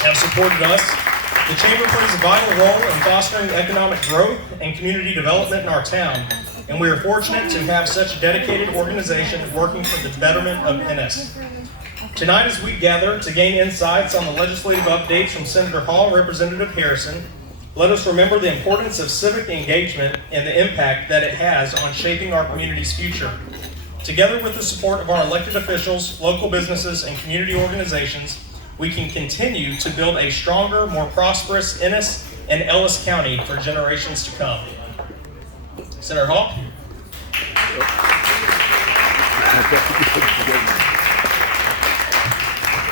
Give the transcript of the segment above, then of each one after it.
have supported us. The Chamber plays a vital role in fostering economic growth and community development in our town, and we are fortunate to have such a dedicated organization working for the betterment of Ennis. Tonight, as we gather to gain insights on the legislative updates from Senator Hall and Representative Harrison, let us remember the importance of civic engagement and the impact that it has on shaping our community's future. Together with the support of our elected officials, local businesses, and community organizations, we can continue to build a stronger, more prosperous Ennis and Ellis County for generations to come. Senator Hall.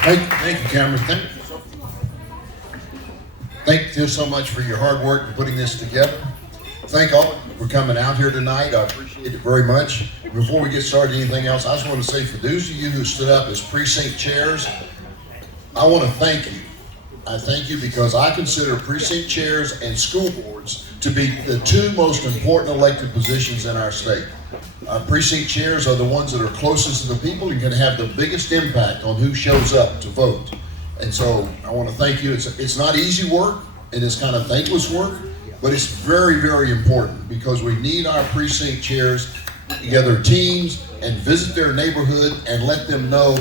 Thank you, Cameron. Thank you so much for your hard work in putting this together. Thank all for coming out here tonight. I appreciate it very much. Before we get started, anything else, I just want to say for those of you who stood up as precinct chairs, I want to thank you. I thank you because I consider precinct chairs and school boards to be the two most important elected positions in our state. Our precinct chairs are the ones that are closest to the people and can have the biggest impact on who shows up to vote. And so I want to thank you. It's not easy work, and it's kind of thankless work, but it's very, very important because we need our precinct chairs to gather teams and visit their neighborhood and let them know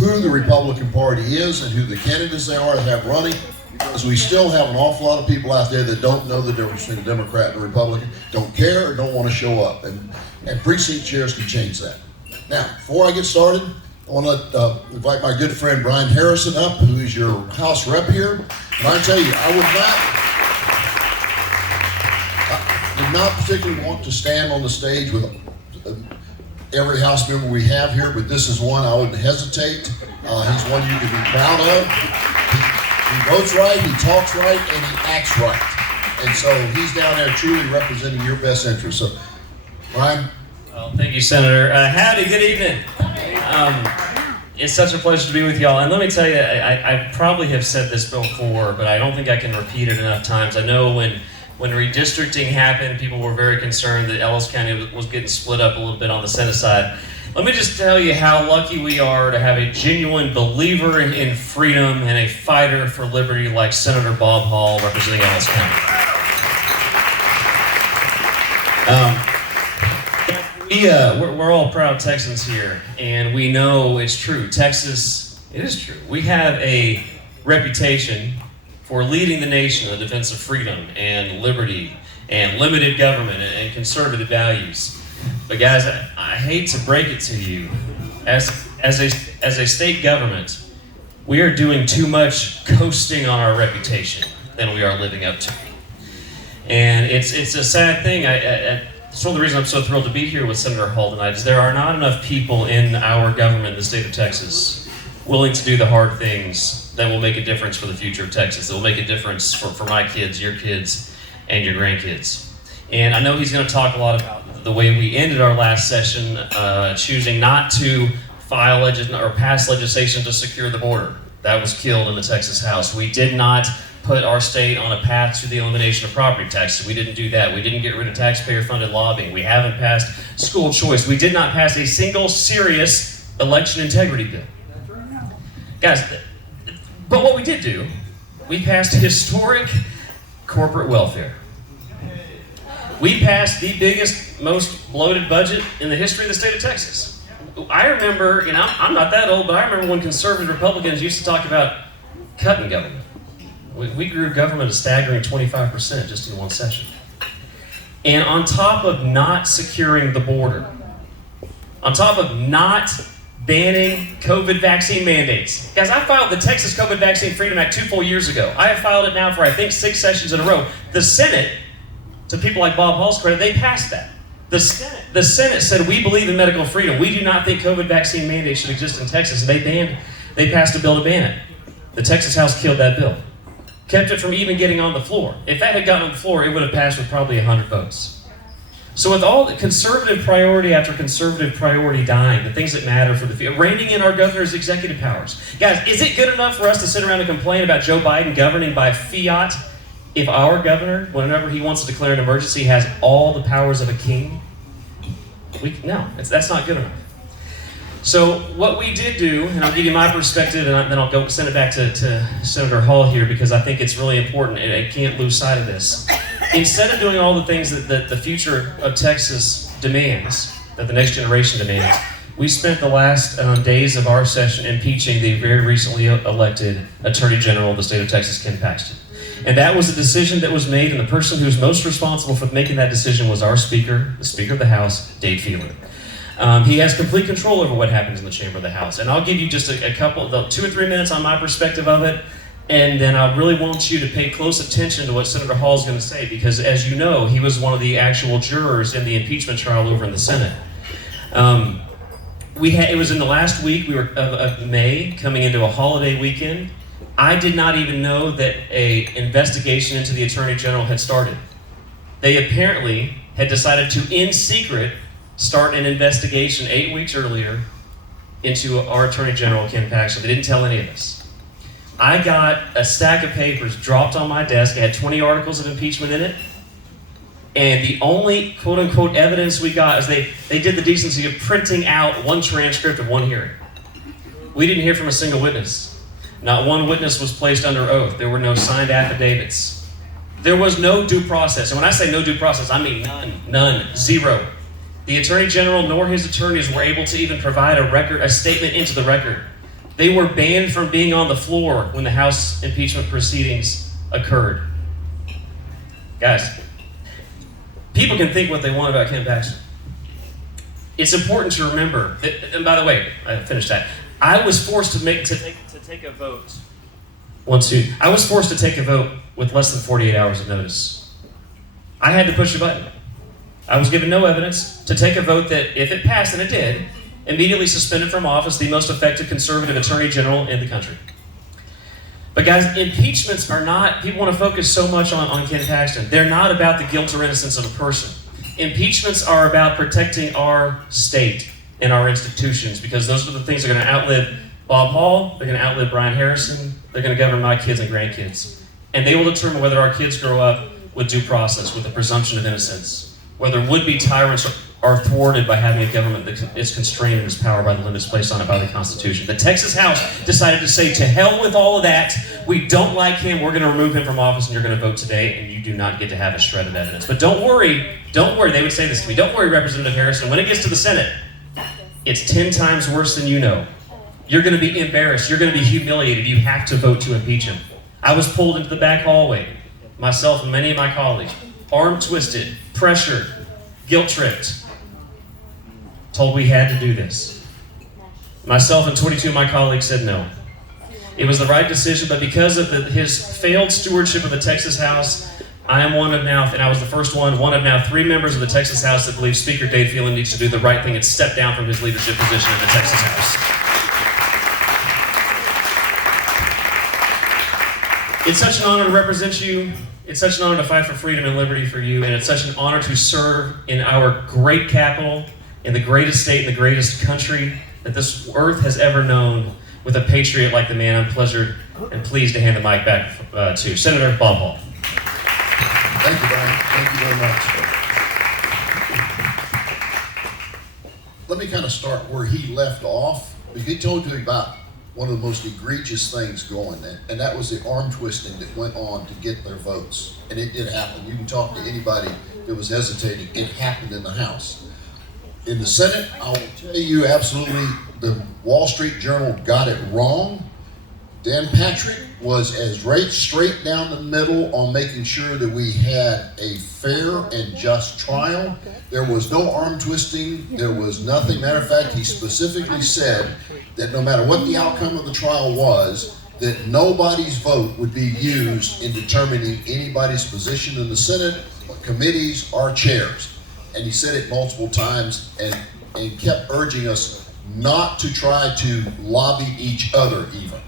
who the Republican Party is and who the candidates they are that have running, because we still have an awful lot of people out there that don't know the difference between a Democrat and a Republican, don't care or don't want to show up, and precinct chairs can change that. Now, before I get started, I want to invite my good friend Brian Harrison up, who is your House rep here. And I tell you, I would not particularly want to stand on the stage with every House member we have here, but this is one I wouldn't hesitate. He's one you can be proud of. He votes right, he talks right, and he acts right. And so he's down there truly representing your best interests. So, Brian? Well, thank you, Senator. Howdy, good evening. It's such a pleasure to be with y'all. And let me tell you, I probably have said this before, but I don't think I can repeat it enough times. I know when redistricting happened, people were very concerned that Ellis County was getting split up a little bit on the Senate side. Let me just tell you how lucky we are to have a genuine believer in freedom and a fighter for liberty like Senator Bob Hall representing Ellis County. We're all proud Texans here, and we know it's true. Texas, it is true. We have a reputation for leading the nation in the defense of freedom and liberty and limited government and conservative values. But guys, I hate to break it to you, as a state government, we are doing too much coasting on our reputation than we are living up to. And it's a sad thing. It's one of the reasons I'm so thrilled to be here with Senator Hall tonight is there are not enough people in our government in the state of Texas willing to do the hard things that will make a difference for the future of Texas, that will make a difference for my kids, your kids, and your grandkids. And I know he's going to talk a lot about the way we ended our last session, choosing not to file or pass legislation to secure the border. That was killed in the Texas House. We did not put our state on a path to the elimination of property taxes. We didn't do that. We didn't get rid of taxpayer-funded lobbying. We haven't passed school choice. We did not pass a single serious election integrity bill. Guys, but what we did do, we passed historic corporate welfare. We passed the biggest, most bloated budget in the history of the state of Texas. I remember, I'm not that old, but I remember when conservative Republicans used to talk about cutting government. We grew government a staggering 25% just in one session. And on top of not securing the border, on top of not banning COVID vaccine mandates. Guys, I filed the Texas COVID Vaccine Freedom Act 2 full years ago. I have filed it now for, I think, 6 sessions in a row. The Senate, to people like Bob Hall's credit, they passed that. The Senate said, we believe in medical freedom. We do not think COVID vaccine mandates should exist in Texas. And they passed a bill to ban it. The Texas House killed that bill. Kept it from even getting on the floor. If that had gotten on the floor, it would have passed with probably 100 votes. So with all the conservative priority after conservative priority dying, the things that matter for the future, reining in our governor's executive powers. Guys, is it good enough for us to sit around and complain about Joe Biden governing by fiat if our governor, whenever he wants to declare an emergency, has all the powers of a king? No, that's not good enough. So what we did do, and I'll give you my perspective, and then I'll go send it back to Senator Hall here because I think it's really important, and I can't lose sight of this. Instead of doing all the things that the future of Texas demands, that the next generation demands, we spent the last days of our session impeaching the very recently elected Attorney General of the state of Texas, Ken Paxton. And that was a decision that was made, and the person who's most responsible for making that decision was our Speaker, the Speaker of the House, Dave Phelan. He has complete control over what happens in the chamber of the House. And I'll give you just a couple, 2 or 3 minutes on my perspective of it, and then I really want you to pay close attention to what Senator Hall is going to say, because as you know, he was one of the actual jurors in the impeachment trial over in the Senate. It was in the last week of May, coming into a holiday weekend. I did not even know that an investigation into the Attorney General had started. They apparently had decided to, in secret, start an investigation 8 weeks earlier into our Attorney General, Ken Paxton. They didn't tell any of us. I got a stack of papers dropped on my desk. It had 20 articles of impeachment in it. And the only quote-unquote evidence we got is they did the decency of printing out one transcript of one hearing. We didn't hear from a single witness. Not one witness was placed under oath. There were no signed affidavits. There was no due process. And when I say no due process, I mean none, zero. The Attorney General nor his attorneys were able to even provide a statement into the record. They were banned from being on the floor when the House impeachment proceedings occurred. Guys, people can think what they want about Ken Paxton. It's important to remember that, and by the way, I finished that. I was forced to take a vote. I was forced to take a vote with less than 48 hours of notice. I had to push a button. I was given no evidence to take a vote that, if it passed, and it did, immediately suspended from office the most effective conservative attorney general in the country. But guys, impeachments are not, people want to focus so much on Ken Paxton. They're not about the guilt or innocence of a person. Impeachments are about protecting our state and our institutions, because those are the things that are going to outlive Bob Hall, they're going to outlive Brian Harrison, they're going to govern my kids and grandkids. And they will determine whether our kids grow up with due process, with the presumption of innocence, whether would-be tyrants are thwarted by having a government that is constrained in its power by the limits placed on it by the Constitution. The Texas House decided to say, to hell with all of that, we don't like him, we're going to remove him from office, and you're going to vote today, and you do not get to have a shred of evidence. But don't worry, they would say this to me, don't worry, Representative Harrison, when it gets to the Senate, it's 10 times worse than you know. You're going to be embarrassed, you're going to be humiliated, you have to vote to impeach him. I was pulled into the back hallway, myself and many of my colleagues, arm twisted, pressured, guilt-tripped, told we had to do this. Myself and 22 of my colleagues said no. It was the right decision, but because of his failed stewardship of the Texas House, I am one of now, and I was the first one of now 3 members of the Texas House that believe Speaker Dave Phelan needs to do the right thing and step down from his leadership position in the Texas House. It's such an honor to represent you. It's such an honor to fight for freedom and liberty for you, and it's such an honor to serve in our great capital, in the greatest state, in the greatest country that this earth has ever known, with a patriot like the man I'm pleasured and pleased to hand the mic back to Senator Bob Hall. Thank you, Brian. Thank you very much. Let me kind of start where he left off, because he told you about one of the most egregious things going, and that was the arm twisting that went on to get their votes. And it did happen. You can talk to anybody that was hesitating. It happened in the House. In the Senate, I will tell you absolutely, the Wall Street Journal got it wrong. Dan Patrick was as straight down the middle on making sure that we had a fair and just trial. There was no arm twisting. There was nothing. Matter of fact, he specifically said that no matter what the outcome of the trial was, that nobody's vote would be used in determining anybody's position in the Senate, or committees, or chairs. And he said it multiple times and kept urging us not to try to lobby each other even.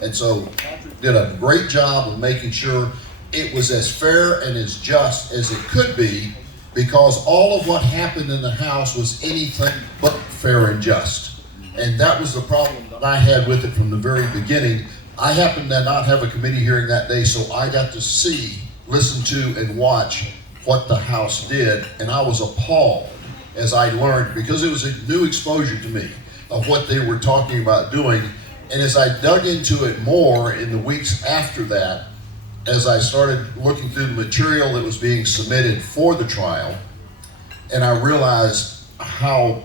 And so Patrick did a great job of making sure it was as fair and as just as it could be, because all of what happened in the House was anything but fair and just. And that was the problem that I had with it from the very beginning. I happened to not have a committee hearing that day, so I got to see, listen to, and watch what the House did, and I was appalled as I learned, because it was a new exposure to me, of what they were talking about doing. And as I dug into it more in the weeks after that, as I started looking through the material that was being submitted for the trial, and I realized how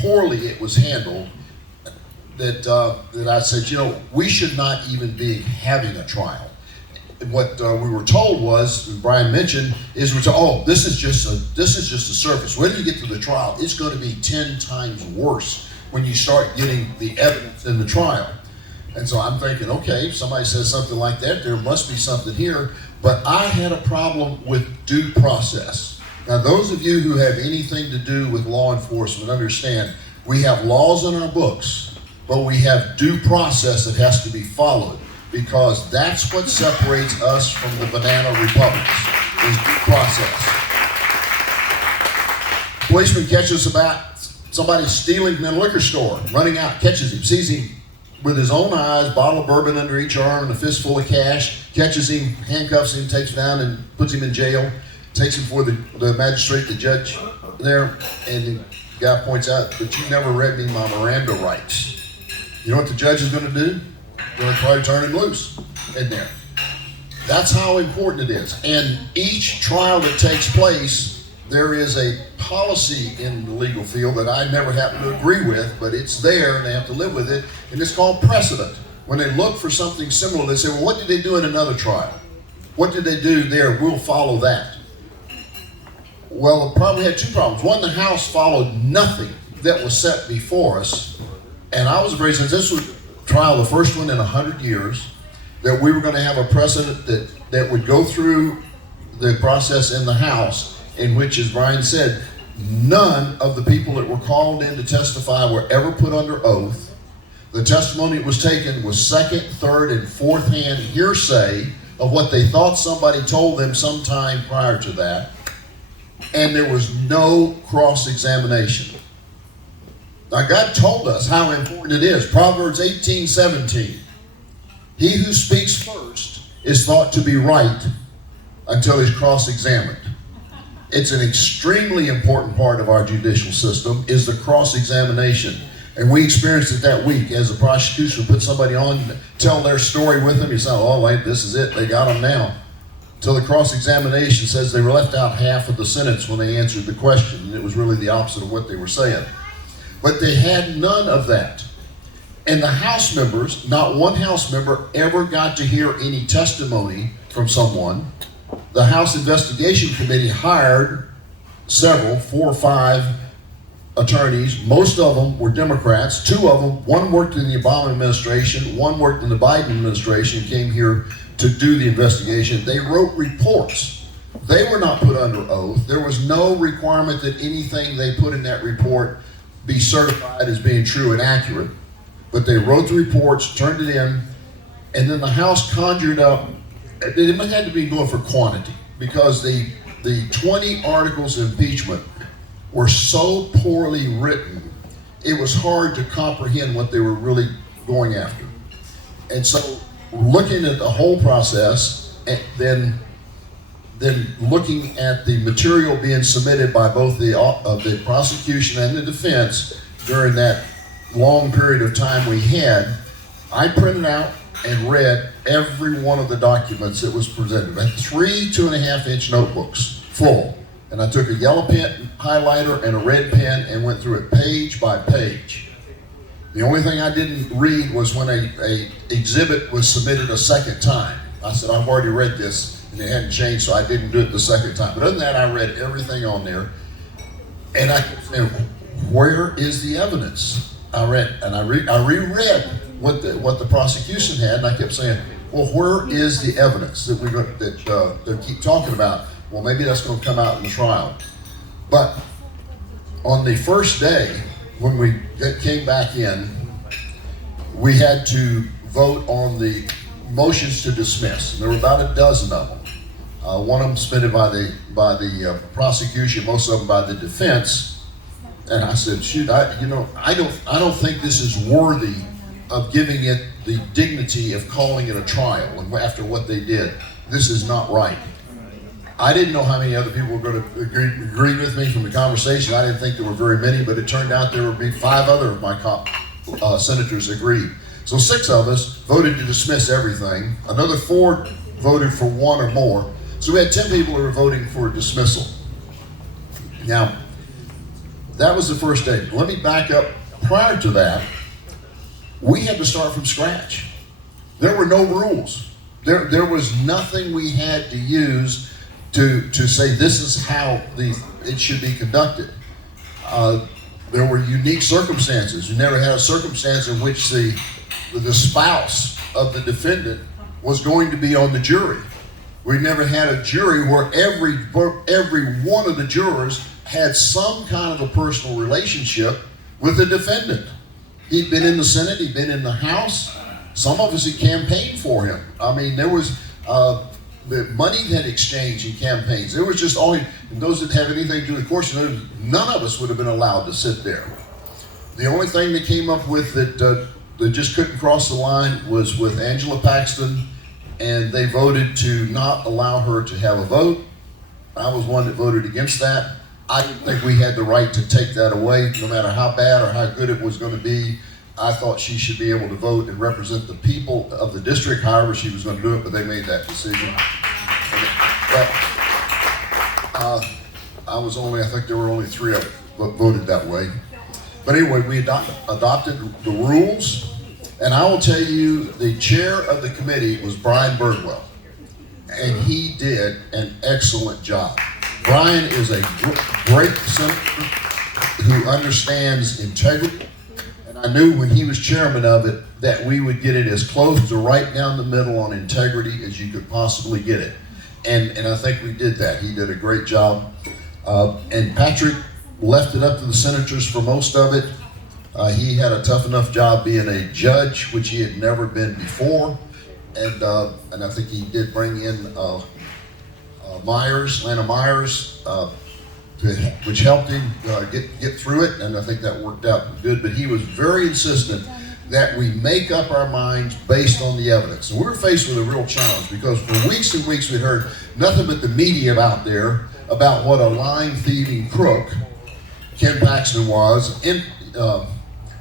poorly it was handled, that I said, you know, we should not even be having a trial. What we were told was, and Brian mentioned, is we're told, oh, this is just a surface. When you get to the trial, it's going to be 10 times worse when you start getting the evidence in the trial. And so I'm thinking, okay, if somebody says something like that, there must be something here. But I had a problem with due process. Now, those of you who have anything to do with law enforcement understand we have laws in our books, but we have due process that has to be followed, because that's what separates us from the banana republics, is due process. Policeman catches somebody stealing from a liquor store, running out, catches him, sees him with his own eyes, bottle of bourbon under each arm and a fistful of cash, catches him, handcuffs him, takes him down and puts him in jail, takes him before the magistrate, the judge there, and the guy points out, but you never read me my Miranda rights. You know what the judge is going to do? Going to probably turn him loose in there. That's how important it is. And each trial that takes place, there is a policy in the legal field that I never happen to agree with, but it's there and they have to live with it, and it's called precedent. When they look for something similar, they say, well, what did they do in another trial? What did they do there? We'll follow that. Well, the problem, we had two problems. One, the House followed nothing that was set before us, and I was afraid, since this was trial, the first one in 100 years, that we were going to have a precedent that would go through the process in the House, in which, as Brian said, none of the people that were called in to testify were ever put under oath. The testimony that was taken was second, third, and fourth hand hearsay of what they thought somebody told them sometime prior to that, and there was no cross-examination. Now, God told us how important it is. Proverbs 18:17. He who speaks first is thought to be right until he's cross-examined. It's an extremely important part of our judicial system, is the cross-examination. And we experienced it that week as the prosecution put somebody on, tell their story with them. You say, oh, wait, this is it. They got them now. Till the cross-examination says they were left out half of the sentence when they answered the question. And it was really the opposite of what they were saying. But they had none of that. And the House members, not one House member ever got to hear any testimony from someone. The House Investigation Committee hired several, 4 or 5 attorneys. Most of them were Democrats. 2 of them, one worked in the Obama administration, one worked in the Biden administration, came here to do the investigation. They wrote reports. They were not put under oath. There was no requirement that anything they put in that report be certified as being true and accurate. But they wrote the reports, turned it in, and then the House conjured up, it had to be going for quantity, because the 20 articles of impeachment were so poorly written, it was hard to comprehend what they were really going after. And so looking at the whole process, and then looking at the material being submitted by both the prosecution and the defense during that long period of time we had, I printed out and read every one of the documents that was presented. I had 3 2.5-inch notebooks full, and I took a yellow pen highlighter and a red pen and went through it page by page. The only thing I didn't read was when a exhibit was submitted a second time. I said, I've already read this, and it hadn't changed, so I didn't do it the second time. But other than that, I read everything on there, and I kept saying, where is the evidence? I reread what the prosecution had, and I kept saying, well, where is the evidence that they keep talking about? Well, maybe that's going to come out in the trial. But on the first day, when we came back in, we had to vote on the motions to dismiss. There were about a dozen of them. One of them submitted by the prosecution, most of them by the defense. And I said, shoot, I don't think this is worthy of giving it the dignity of calling it a trial. And after what they did, this is not right. I didn't know how many other people were going to agree with me from the conversation. I didn't think there were very many, but it turned out there would be 5 other of my senators agreed. So 6 of us voted to dismiss everything. Another 4 voted for 1 or more. So we had 10 people who were voting for dismissal. Now, that was the first day. Let me back up. Prior to that, we had to start from scratch. There were no rules. There was nothing we had to use to say this is how it should be conducted. There were unique circumstances. You never had a circumstance in which the spouse of the defendant was going to be on the jury. We never had a jury where every one of the jurors had some kind of a personal relationship with the defendant. He'd been in the Senate, he'd been in the House. Some of us had campaigned for him. I mean, there was the money had exchanged in campaigns. There was just and those that have anything to do with course, none of us would have been allowed to sit there. The only thing they came up with that just couldn't cross the line was with Angela Paxton, and they voted to not allow her to have a vote. I was one that voted against that. I didn't think we had the right to take that away, no matter how bad or how good it was going to be. I thought she should be able to vote and represent the people of the district, however she was going to do it, but they made that decision. I think there were only 3 of us that voted that way. But anyway, we adopted the rules, and I will tell you, the chair of the committee was Brian Birdwell, and he did an excellent job. Brian is a great senator who understands integrity. I knew when he was chairman of it that we would get it as close to right down the middle on integrity as you could possibly get it. And I think we did that. He did a great job. And Patrick left it up to the senators for most of it. He had a tough enough job being a judge, which he had never been before. And I think he did bring in Lana Myers, which helped him get through it, and I think that worked out good. But he was very insistent that we make up our minds based on the evidence. And we were faced with a real challenge because for weeks and weeks we'd heard nothing but the media out there about what a lying, thieving crook Ken Paxton was, in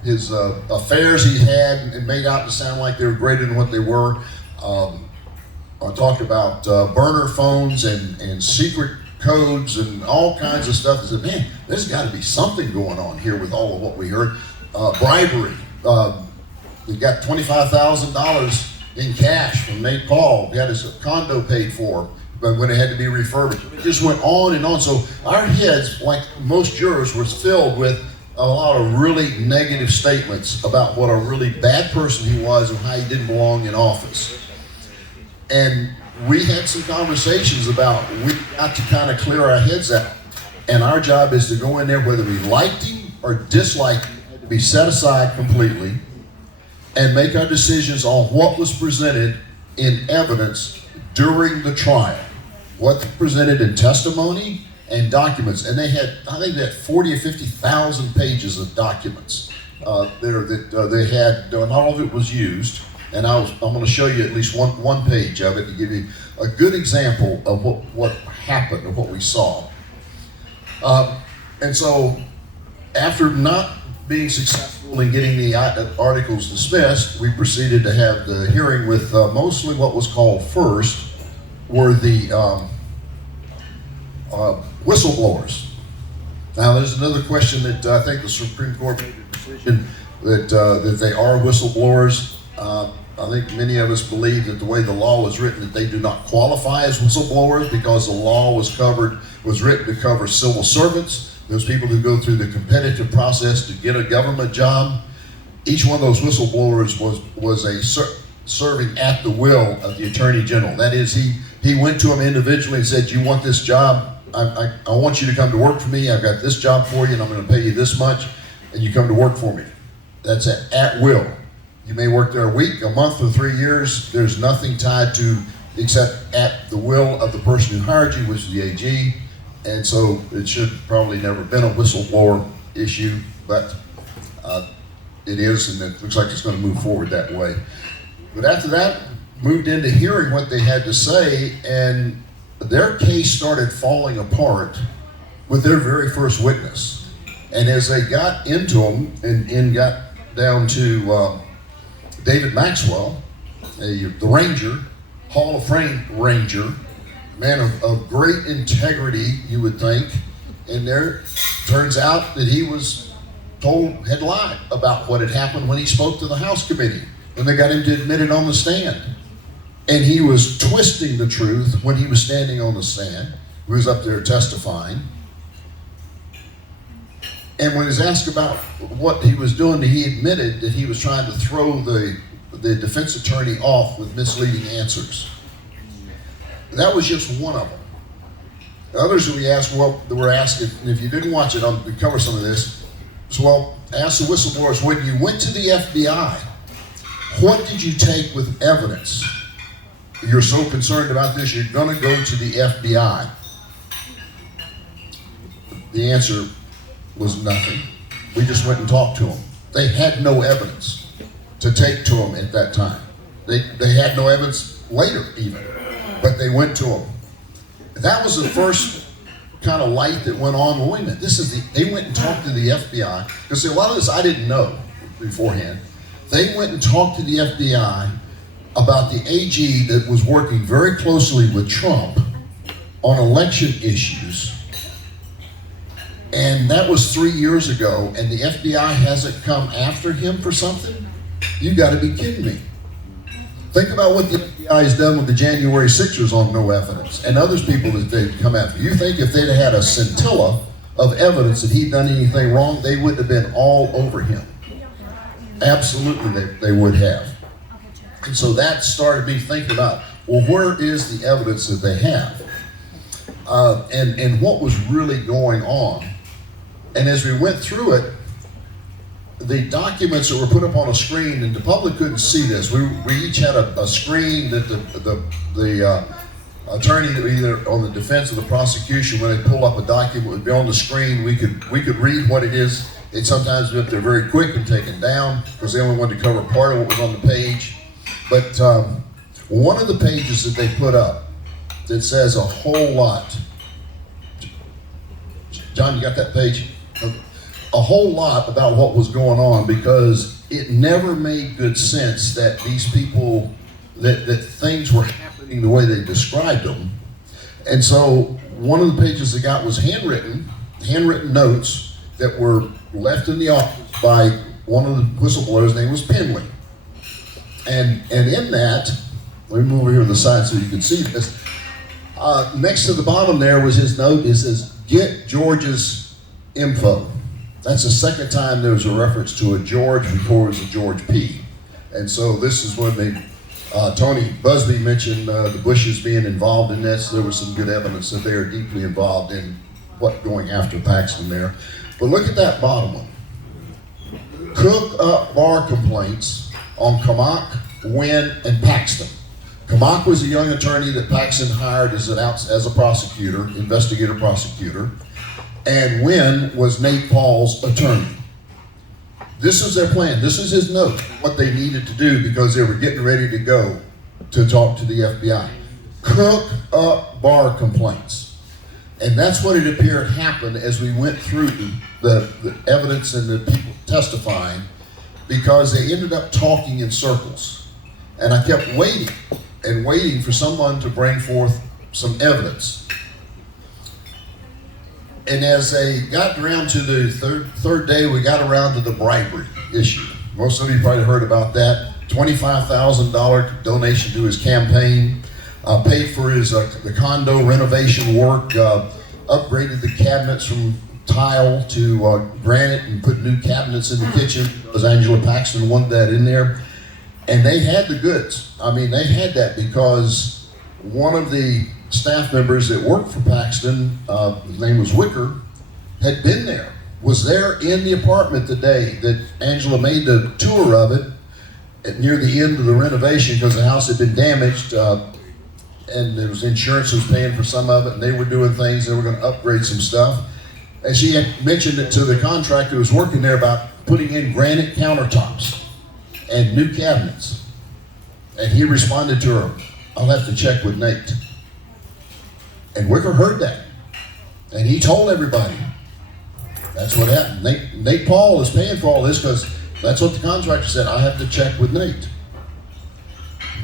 his affairs he had and made out to sound like they were greater than what they were. I talked about burner phones and secret codes and all kinds of stuff. I said, man, there's got to be something going on here with all of what we heard. Bribery. He got $25,000 in cash from Nate Paul. He had his condo paid for, but when it had to be refurbished. It just went on and on. So our heads, like most jurors, were filled with a lot of really negative statements about what a really bad person he was and how he didn't belong in office. And we had some conversations about we got to kind of clear our heads out. And our job is to go in there, whether we liked him or disliked him, to be set aside completely and make our decisions on what was presented in evidence during the trial. What they presented in testimony and documents. And they had, I think they had 40 or 50,000 pages of documents there that they had. Not all of it was used. And I'm going to show you at least one page of it to give you a good example of what happened or what we saw. And so after not being successful in getting the articles dismissed, we proceeded to have the hearing with mostly what was called first were the whistleblowers. Now there's another question that I think the Supreme Court made a decision that they are whistleblowers. I think many of us believe that the way the law was written, that they do not qualify as whistleblowers because the law was written to cover civil servants, those people who go through the competitive process to get a government job. Each one of those whistleblowers was serving at the will of the Attorney General. That is, he went to them individually and said, you want this job? I want you to come to work for me. I've got this job for you and I'm going to pay you this much and you come to work for me. That's at will. You may work there a week, a month, or 3 years. There's nothing tied to except at the will of the person who hired you, which is the AG. And so it should probably never been a whistleblower issue, but it is, and it looks like it's going to move forward that way. But after that, moved into hearing what they had to say, and their case started falling apart with their very first witness. And as they got into them and got down to David Maxwell, the Ranger, Hall of Fame Ranger, man of great integrity, you would think, and there turns out that he was had lied about what had happened when he spoke to the House committee, when they got him to admit it on the stand. And he was twisting the truth when he was standing on the stand. He was up there testifying. And when he was asked about what he was doing, he admitted that he was trying to throw the defense attorney off with misleading answers. That was just one of them. The others that we asked, were asked, and if you didn't watch it, I'll cover some of this. So, ask the whistleblowers, when you went to the FBI, what did you take with evidence? You're so concerned about this, you're going to go to the FBI. The answer was nothing. We just went and talked to them. They had no evidence to take to them at that time. They had no evidence later even, but they went to them. That was the first kind of light that went on. Well, wait a minute, they went and talked to the FBI, because a lot of this I didn't know beforehand. They went and talked to the FBI about the AG that was working very closely with Trump on election issues. And that was 3 years ago, and the FBI hasn't come after him for something? You gotta be kidding me. Think about what the FBI has done with the January 6ers on no evidence, and others people that they've come after. You think if they'd had a scintilla of evidence that he'd done anything wrong, they would have been all over him. Absolutely, they would have. And so that started me thinking about, well, where is the evidence that they have? And what was really going on? And as we went through it, the documents that were put up on a screen, and the public couldn't see this. We each had a screen that the attorney, either on the defense or the prosecution, when they pull up a document, would be on the screen. We could read what it is. It sometimes be up there very quick and taken down because they only wanted to cover part of what was on the page. But one of the pages that they put up that says a whole lot. John, you got that page? A whole lot about what was going on, because it never made good sense that these people, that things were happening the way they described them. And so one of the pages they got was handwritten notes that were left in the office by one of the whistleblowers. His name was Penley. And in that, let me move over here to the side so you can see this. Next to the bottom there was his note. It says, "Get George's info." That's the second time there was a reference to a George before it was a George P. And so this is when Tony Busby mentioned the Bushes being involved in this. There was some good evidence that they are deeply involved in what going after Paxton there. But look at that bottom one. Cook up bar complaints on Kamak, Wynn, and Paxton. Kamak was a young attorney that Paxton hired as a prosecutor, investigator prosecutor. And Wynn was Nate Paul's attorney. This was their plan. This was his note, what they needed to do, because they were getting ready to go to talk to the FBI. Cook up bar complaints. And that's what it appeared happened as we went through the evidence and the people testifying, because they ended up talking in circles. And I kept waiting and waiting for someone to bring forth some evidence. And as they got around to the third day, we got around to the bribery issue. Most of you probably heard about that. $25,000 donation to his campaign, paid for his the condo renovation work, upgraded the cabinets from tile to granite and put new cabinets in the kitchen, because Angela Paxton wanted that in there. And they had the goods. I mean, they had that because one of the staff members that worked for Paxton, his name was Wicker, had been there, was there in the apartment the day that Angela made the tour of it near the end of the renovation, because the house had been damaged, and there was insurance was paying for some of it, and they were doing things, they were going to upgrade some stuff. And she had mentioned it to the contractor who was working there about putting in granite countertops and new cabinets. And he responded to her, "I'll have to check with Nate." And Wicker heard that. And he told everybody. That's what happened. Nate Paul is paying for all this because that's what the contractor said. I have to check with Nate.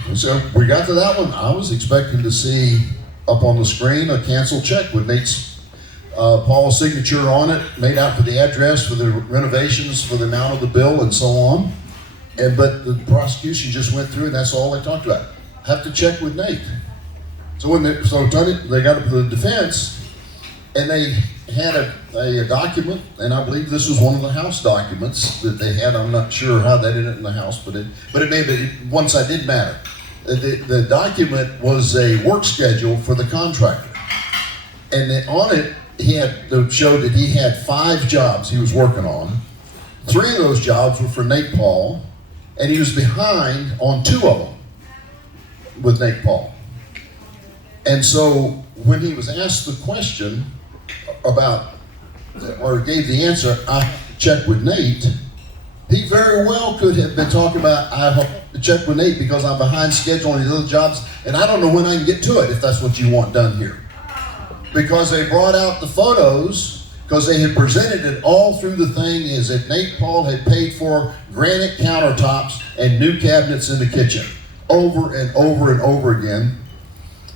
And so we got to that one. I was expecting to see up on the screen a canceled check with Nate's Paul's signature on it, made out for the address, for the renovations, for the amount of the bill, and so on. But the prosecution just went through, and that's all they talked about. Have to check with Nate. So they got up to the defense, and they had a document, and I believe this was one of the House documents that they had. I'm not sure how that ended in the House, but it may be, one side did matter. The document was a work schedule for the contractor, and on it, showed that he had 5 jobs he was working on. 3 of those jobs were for Nate Paul, and he was behind on 2 of them with Nate Paul. And so when he was asked the question about, or gave the answer, I checked with Nate, he very well could have been talking about, I have to check with Nate because I'm behind schedule on these other jobs, and I don't know when I can get to it if that's what you want done here. Because they brought out the photos, because they had presented it all through the thing, is that Nate Paul had paid for granite countertops and new cabinets in the kitchen over and over and over again.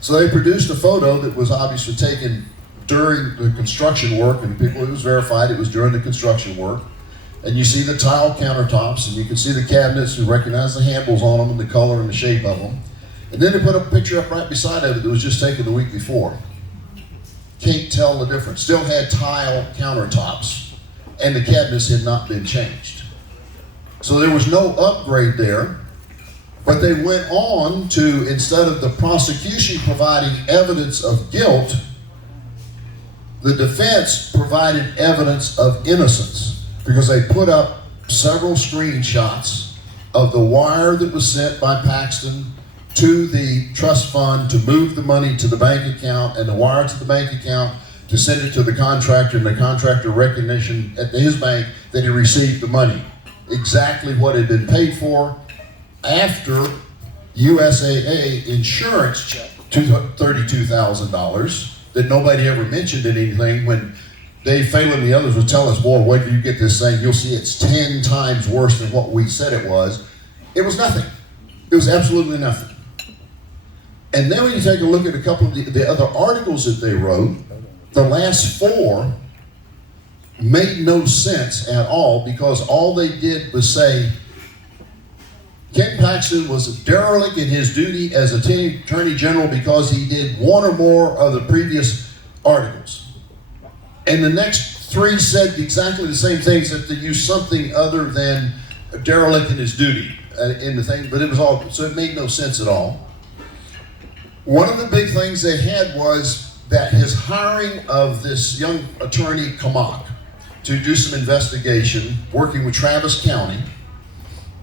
So they produced a photo that was obviously taken during the construction work, and it was verified it was during the construction work. And you see the tile countertops, and you can see the cabinets, you recognize the handles on them and the color and the shape of them. And then they put a picture up right beside it that was just taken the week before. Can't tell the difference. Still had tile countertops, and the cabinets had not been changed. So there was no upgrade there, but they went on to, instead of the prosecution providing evidence of guilt, the defense provided evidence of innocence, because they put up several screenshots of the wire that was sent by Paxton to the trust fund to move the money to the bank account, and the wire to the bank account to send it to the contractor, and the contractor recognition at his bank that he received the money. Exactly what had been paid for after USAA insurance check, $32,000, that nobody ever mentioned anything. When Dave Phelan and the others would tell us, boy, wait till you get this thing, you'll see it's 10 times worse than what we said it was. It was nothing. It was absolutely nothing. And then when you take a look at a couple of the other articles that they wrote, the last 4 made no sense at all, because all they did was say Ken Paxton was derelict in his duty as Attorney General because he did 1 or more of the previous articles. And the next 3 said exactly the same things, that they used something other than derelict in his duty in the thing, but it was all, so it made no sense at all. One of the big things they had was that his hiring of this young attorney, Kamak, to do some investigation, working with Travis County,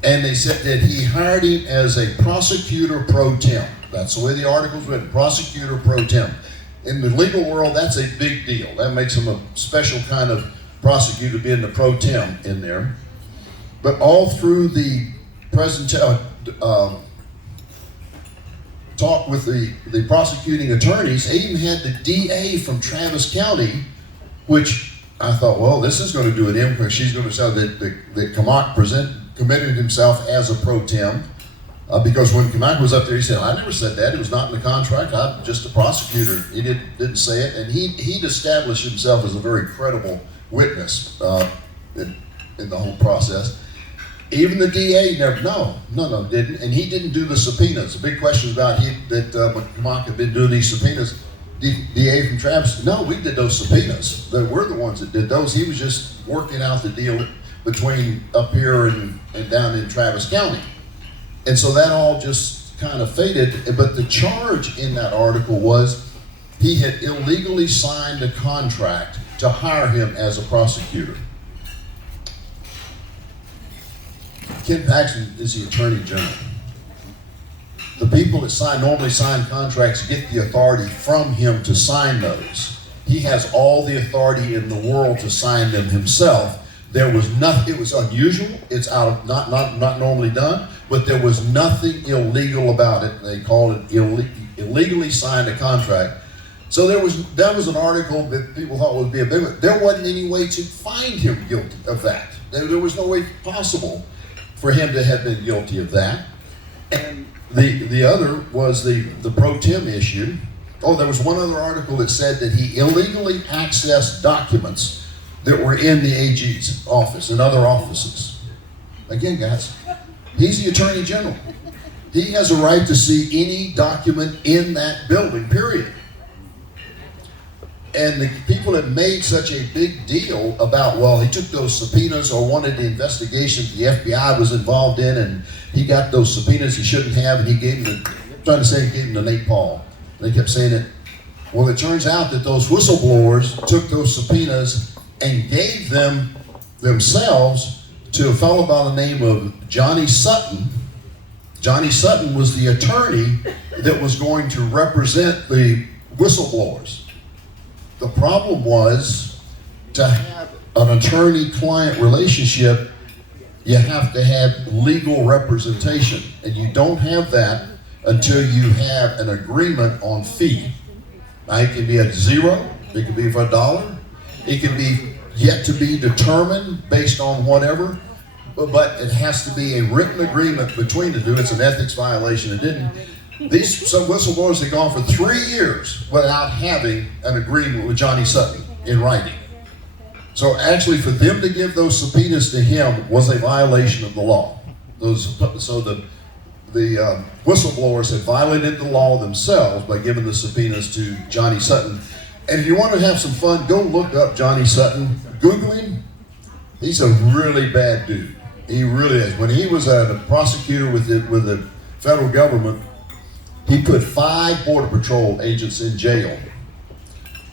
and they said that he hired him as a prosecutor pro tem. That's the way the article's written, prosecutor pro tem. In the legal world, that's a big deal. That makes him a special kind of prosecutor, being the pro tem in there. But all through the talk with the prosecuting attorneys, they even had the DA from Travis County, which I thought, well, this is going to do an inquiry. She's going to say that Kamak committed himself as a pro tem, because when Kamak was up there, he said, I never said that. It was not in the contract. I'm just a prosecutor. He didn't say it. And he'd established himself as a very credible witness in the whole process. Even the DA never, didn't, and he didn't do the subpoenas. The big question is about that Kamak had been doing these subpoenas. DA from Travis, no, we did those subpoenas. We're the ones that did those. He was just working out the deal between up here and down in Travis County. And so that all just kind of faded. But the charge in that article was he had illegally signed a contract to hire him as a prosecutor. Ken Paxton is the Attorney General. The people that normally sign contracts get the authority from him to sign those. He has all the authority in the world to sign them himself. There was nothing, it was unusual, it's out of not normally done, but there was nothing illegal about it. They called it illegally signed a contract. So that was an article that people thought would be a big one. There wasn't any way to find him guilty of that. There was no way possible for him to have been guilty of that. And the other was the pro tem issue. Oh, there was one other article that said that he illegally accessed documents that were in the AG's office and other offices. Again, guys, he's the Attorney General. He has a right to see any document in that building, period. And the people that made such a big deal about, well, he took those subpoenas or wanted the investigation the FBI was involved in, and he got those subpoenas he shouldn't have, and he gave them trying to say he gave them to Nate Paul. They kept saying it. Well, it turns out that those whistleblowers took those subpoenas and gave them themselves to a fellow by the name of Johnny Sutton. Johnny Sutton was the attorney that was going to represent the whistleblowers. The problem was, to have an attorney-client relationship, you have to have legal representation, and you don't have that until you have an agreement on fee. Now, it can be at $0, it can be for $1, it can be yet to be determined based on whatever, but it has to be a written agreement between the two. It's an ethics violation. It didn't. Some whistleblowers had gone for 3 years without having an agreement with Johnny Sutton in writing. So actually, for them to give those subpoenas to him was a violation of the law. So the whistleblowers had violated the law themselves by giving the subpoenas to Johnny Sutton. And if you want to have some fun, go look up Johnny Sutton. Google him. He's a really bad dude. He really is. When he was a prosecutor with the federal government, he put 5 Border Patrol agents in jail,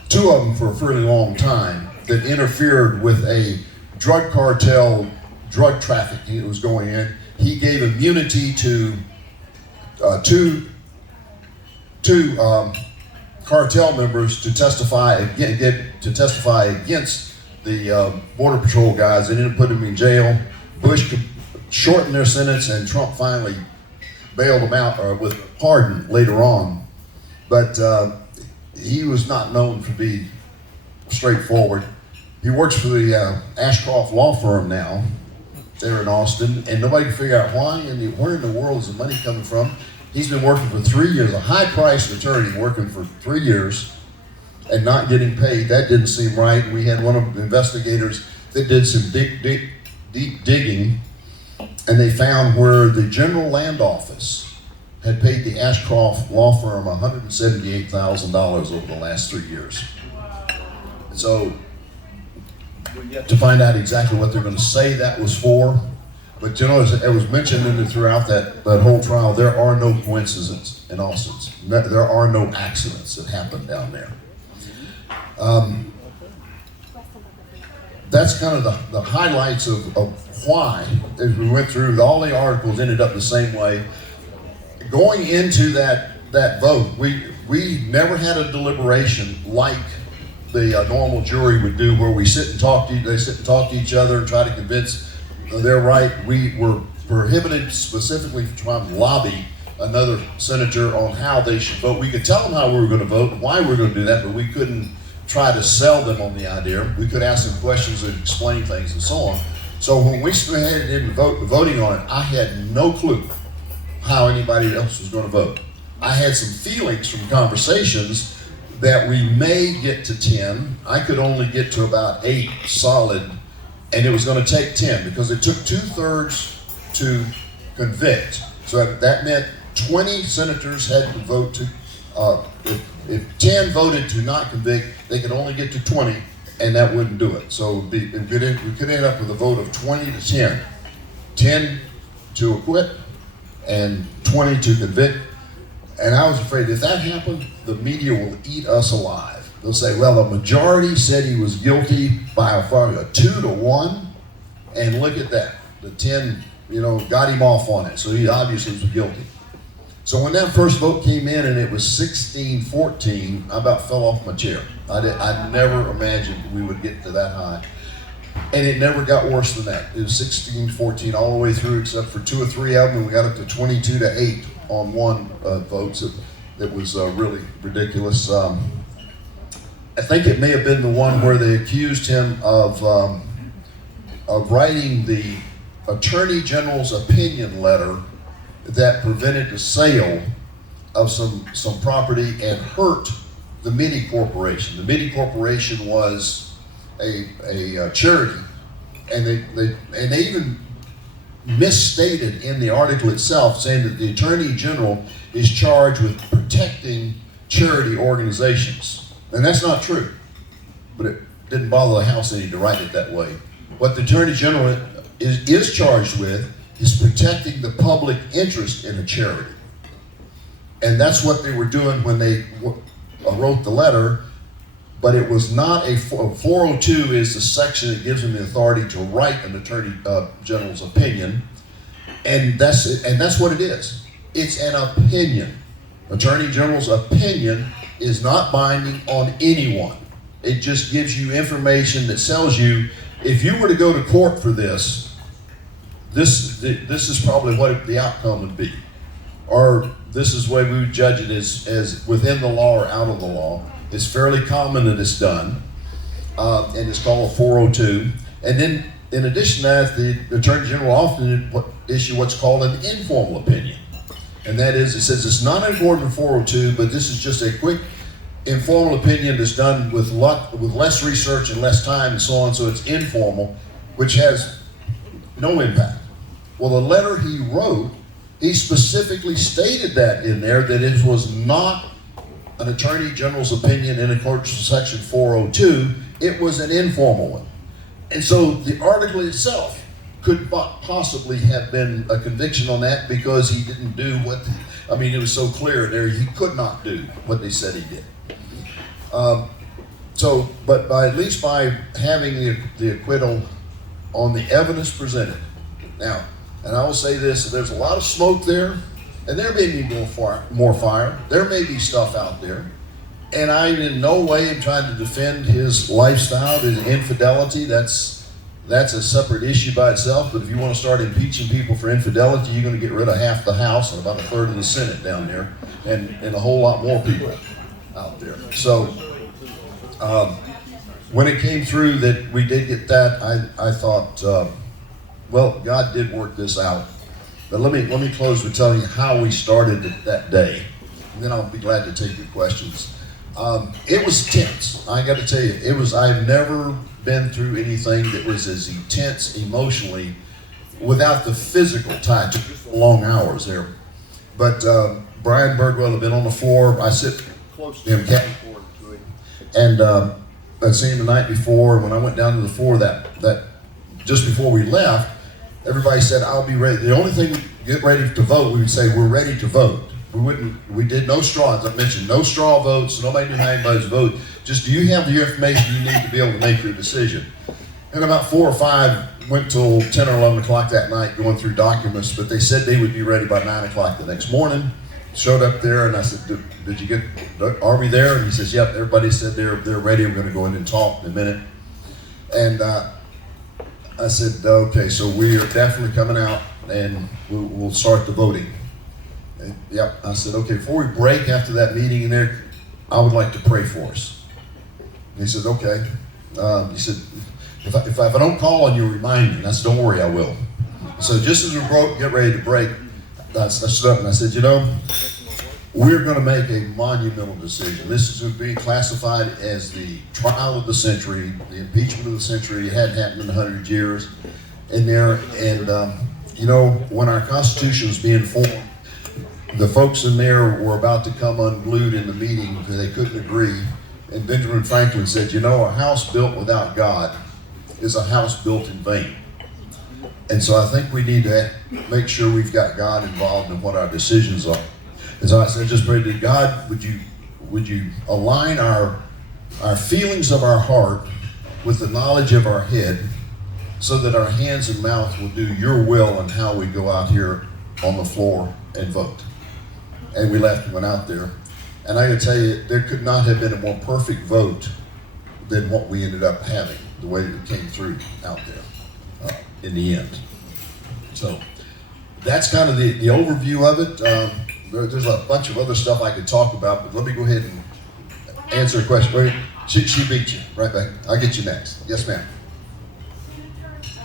2 of them for a fairly long time, that interfered with a drug cartel, drug trafficking that was going in. He gave immunity to two cartel members to testify against the Border Patrol guys, and then put them in jail. Bush shortened their sentence, and Trump finally bailed them out with pardon later on. But he was not known to be straightforward. He works for the Ashcroft law firm now there in Austin, and nobody can figure out why and where in the world is the money coming from. He's been working for 3 years, a high-priced attorney working for 3 years and not getting paid. That didn't seem right. We had one of the investigators that did some deep digging, and they found where the General Land Office had paid the Ashcroft law firm $178,000 over the last 3 years. So we're yet to find out exactly what they're going to say that was for. But you know, as it was mentioned throughout that whole trial, there are no coincidences in Austin. There are no accidents that happen down there. That's kind of the highlights of why, as we went through, all the articles ended up the same way. Going into that vote, we never had a deliberation like the normal jury would do, where we sit and talk to each other and try to convince they're right. We were prohibited specifically from trying to lobby another senator on how they should vote. We could tell them how we were going to vote and why we were going to do that, but we couldn't try to sell them on the idea. We could ask them questions and explain things and so on. So when we headed into voting on it, I had no clue how anybody else was going to vote. I had some feelings from conversations that we may get to 10. I could only get to about 8 solid, and it was going to take 10 because it took 2/3 to convict. So that meant 20 senators had to vote to, if 10 voted to not convict, they could only get to 20, and that wouldn't do it. So we could end up with a vote of 20 to 10. 10 to acquit and 20 to convict. And I was afraid if that happened, the media will eat us alive. They'll say, well, the majority said he was guilty by a 2-1, and look at that. The 10, got him off on it, so he obviously was guilty. So when that first vote came in and it was 16-14, I about fell off my chair. I never imagined we would get to that high. And it never got worse than that. It was 16-14 all the way through, except for 2 or 3 of them, and we got up to 22-8 on one vote. So that was really ridiculous. I think it may have been the one where they accused him of writing the Attorney General's opinion letter that prevented the sale of some property and hurt the Midi Corporation. The Midi Corporation was a charity, and they even misstated in the article itself, saying that the Attorney General is charged with protecting charity organizations. And that's not true, but it didn't bother the House any to write it that way. What the Attorney General is charged with is protecting the public interest in a charity. And that's what they were doing when they wrote the letter, but it was not a 402 is the section that gives them the authority to write an Attorney General's opinion, and that's what it is. It's an opinion. Attorney General's opinion is not binding on anyone. It just gives you information that tells you if you were to go to court for this is probably what the outcome would be, or this is the way we would judge it as within the law or out of the law. It's fairly common that it's done, and it's called a 402. And then, in addition to that, the Attorney General often issue what's called an informal opinion. And that is, it says it's not in accord with 402, but this is just a quick informal opinion that's done with less research and less time and so on, so it's informal, which has no impact. Well, the letter he wrote, he specifically stated that in there, that it was not an Attorney General's opinion in accordance with Section 402, it was an informal one. And so the article itself could possibly have been a conviction on that, because he didn't do it was so clear there, he could not do what they said he did. But at least by having the acquittal on the evidence presented. Now, and I will say this, there's a lot of smoke there, and there may be more fire. There may be stuff out there. And I in no way am trying to defend his lifestyle, his infidelity. That's a separate issue by itself. But if you want to start impeaching people for infidelity, you're going to get rid of half the House and about a third of the Senate down there, and a whole lot more people out there. So when it came through that we did get that, I thought, well, God did work this out. But let me close with telling you how we started it that day, and then I'll be glad to take your questions. It was tense. I got to tell you, I've never been through anything that was as intense emotionally without the physical tie to long hours there. But Brian Birdwell had been on the floor. I sit close to him, catching forward to him, and I'd seen him the night before. When I went down to the floor that just before we left, everybody said, "I'll be ready." The only thing we get ready to vote, we would say, "We're ready to vote." We did no straw, as I mentioned, no straw votes. Nobody knew how anybody's vote. Just, do you have the information you need to be able to make your decision? And about 4 or 5 went till 10 or 11 o'clock that night going through documents, but they said they would be ready by 9 o'clock the next morning. Showed up there, and I said, are we there? And he says, yep, everybody said they're ready. We're going to go in and talk in a minute. And I said, okay, so we are definitely coming out, and we'll start the voting. And, yep, I said, okay, before we break after that meeting in there, I would like to pray for us. And he said, okay. He said, if I don't call on you, remind me. And I said, don't worry, I will. So just as we get ready to break, I stood up and I said, we're going to make a monumental decision. This is being classified as the trial of the century, the impeachment of the century. It hadn't happened in 100 years in there. And, when our Constitution was being formed, the folks in there were about to come unglued in the meeting because they couldn't agree. And Benjamin Franklin said, a house built without God is a house built in vain. And so I think we need to make sure we've got God involved in what our decisions are. And so I said, just pray to God, would you align our feelings of our heart with the knowledge of our head, so that our hands and mouth will do your will on how we go out here on the floor and vote. And we left and went out there. And I can tell you, there could not have been a more perfect vote than what we ended up having, the way that it came through out there in the end. So that's kind of the overview of it. There's a bunch of other stuff I could talk about, but let me go ahead and answer a question. She beat you, right back. I'll get you next. Yes, ma'am. Senator, this is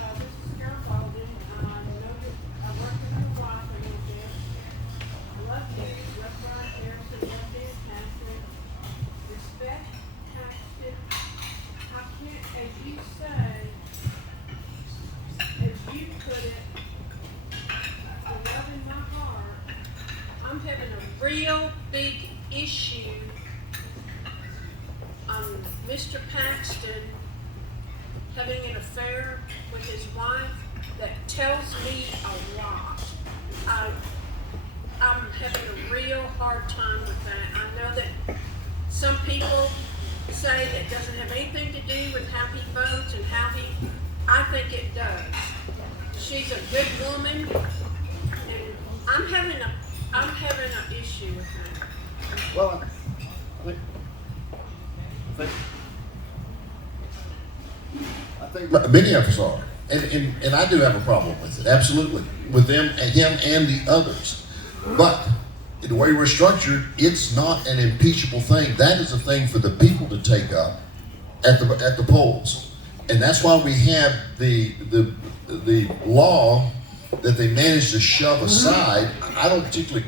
Carol Bolden. I know that I worked with your wife a little bit. I love you, love Brian Harrison, love Dan Patrick. Respect Paxton. I can't, as you say, as you put it, the love in my heart, I'm having a real big issue on Mr. Paxton having an affair with his wife that tells me a lot. I'm having a real hard time with that. I know that some people say that doesn't have anything to do with how he votes and how he, I think it does. She's a good woman, and I'm having an issue with that. Well, I think many of us are, and I do have a problem with it, absolutely, with them and him and the others. But the way we're structured, it's not an impeachable thing. That is a thing for the people to take up at the polls, and that's why we have the law that they managed to shove aside. I don't particularly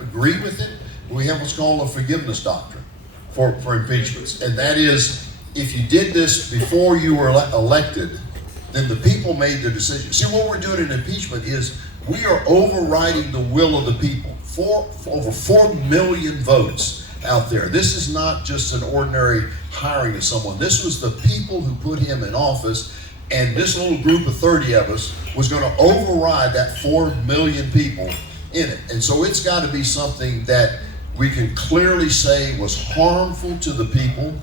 agree with it. We have what's called a forgiveness doctrine for impeachments, and that is, if you did this before you were elected, then the people made the decision. See, what we're doing in impeachment is we are overriding the will of the people. Over 4 million votes out there. This is not just an ordinary hiring of someone. This was the people who put him in office, and this little group of 30 of us was going to override that 4 million people in it. And so it's got to be something that we can clearly say was harmful to the people.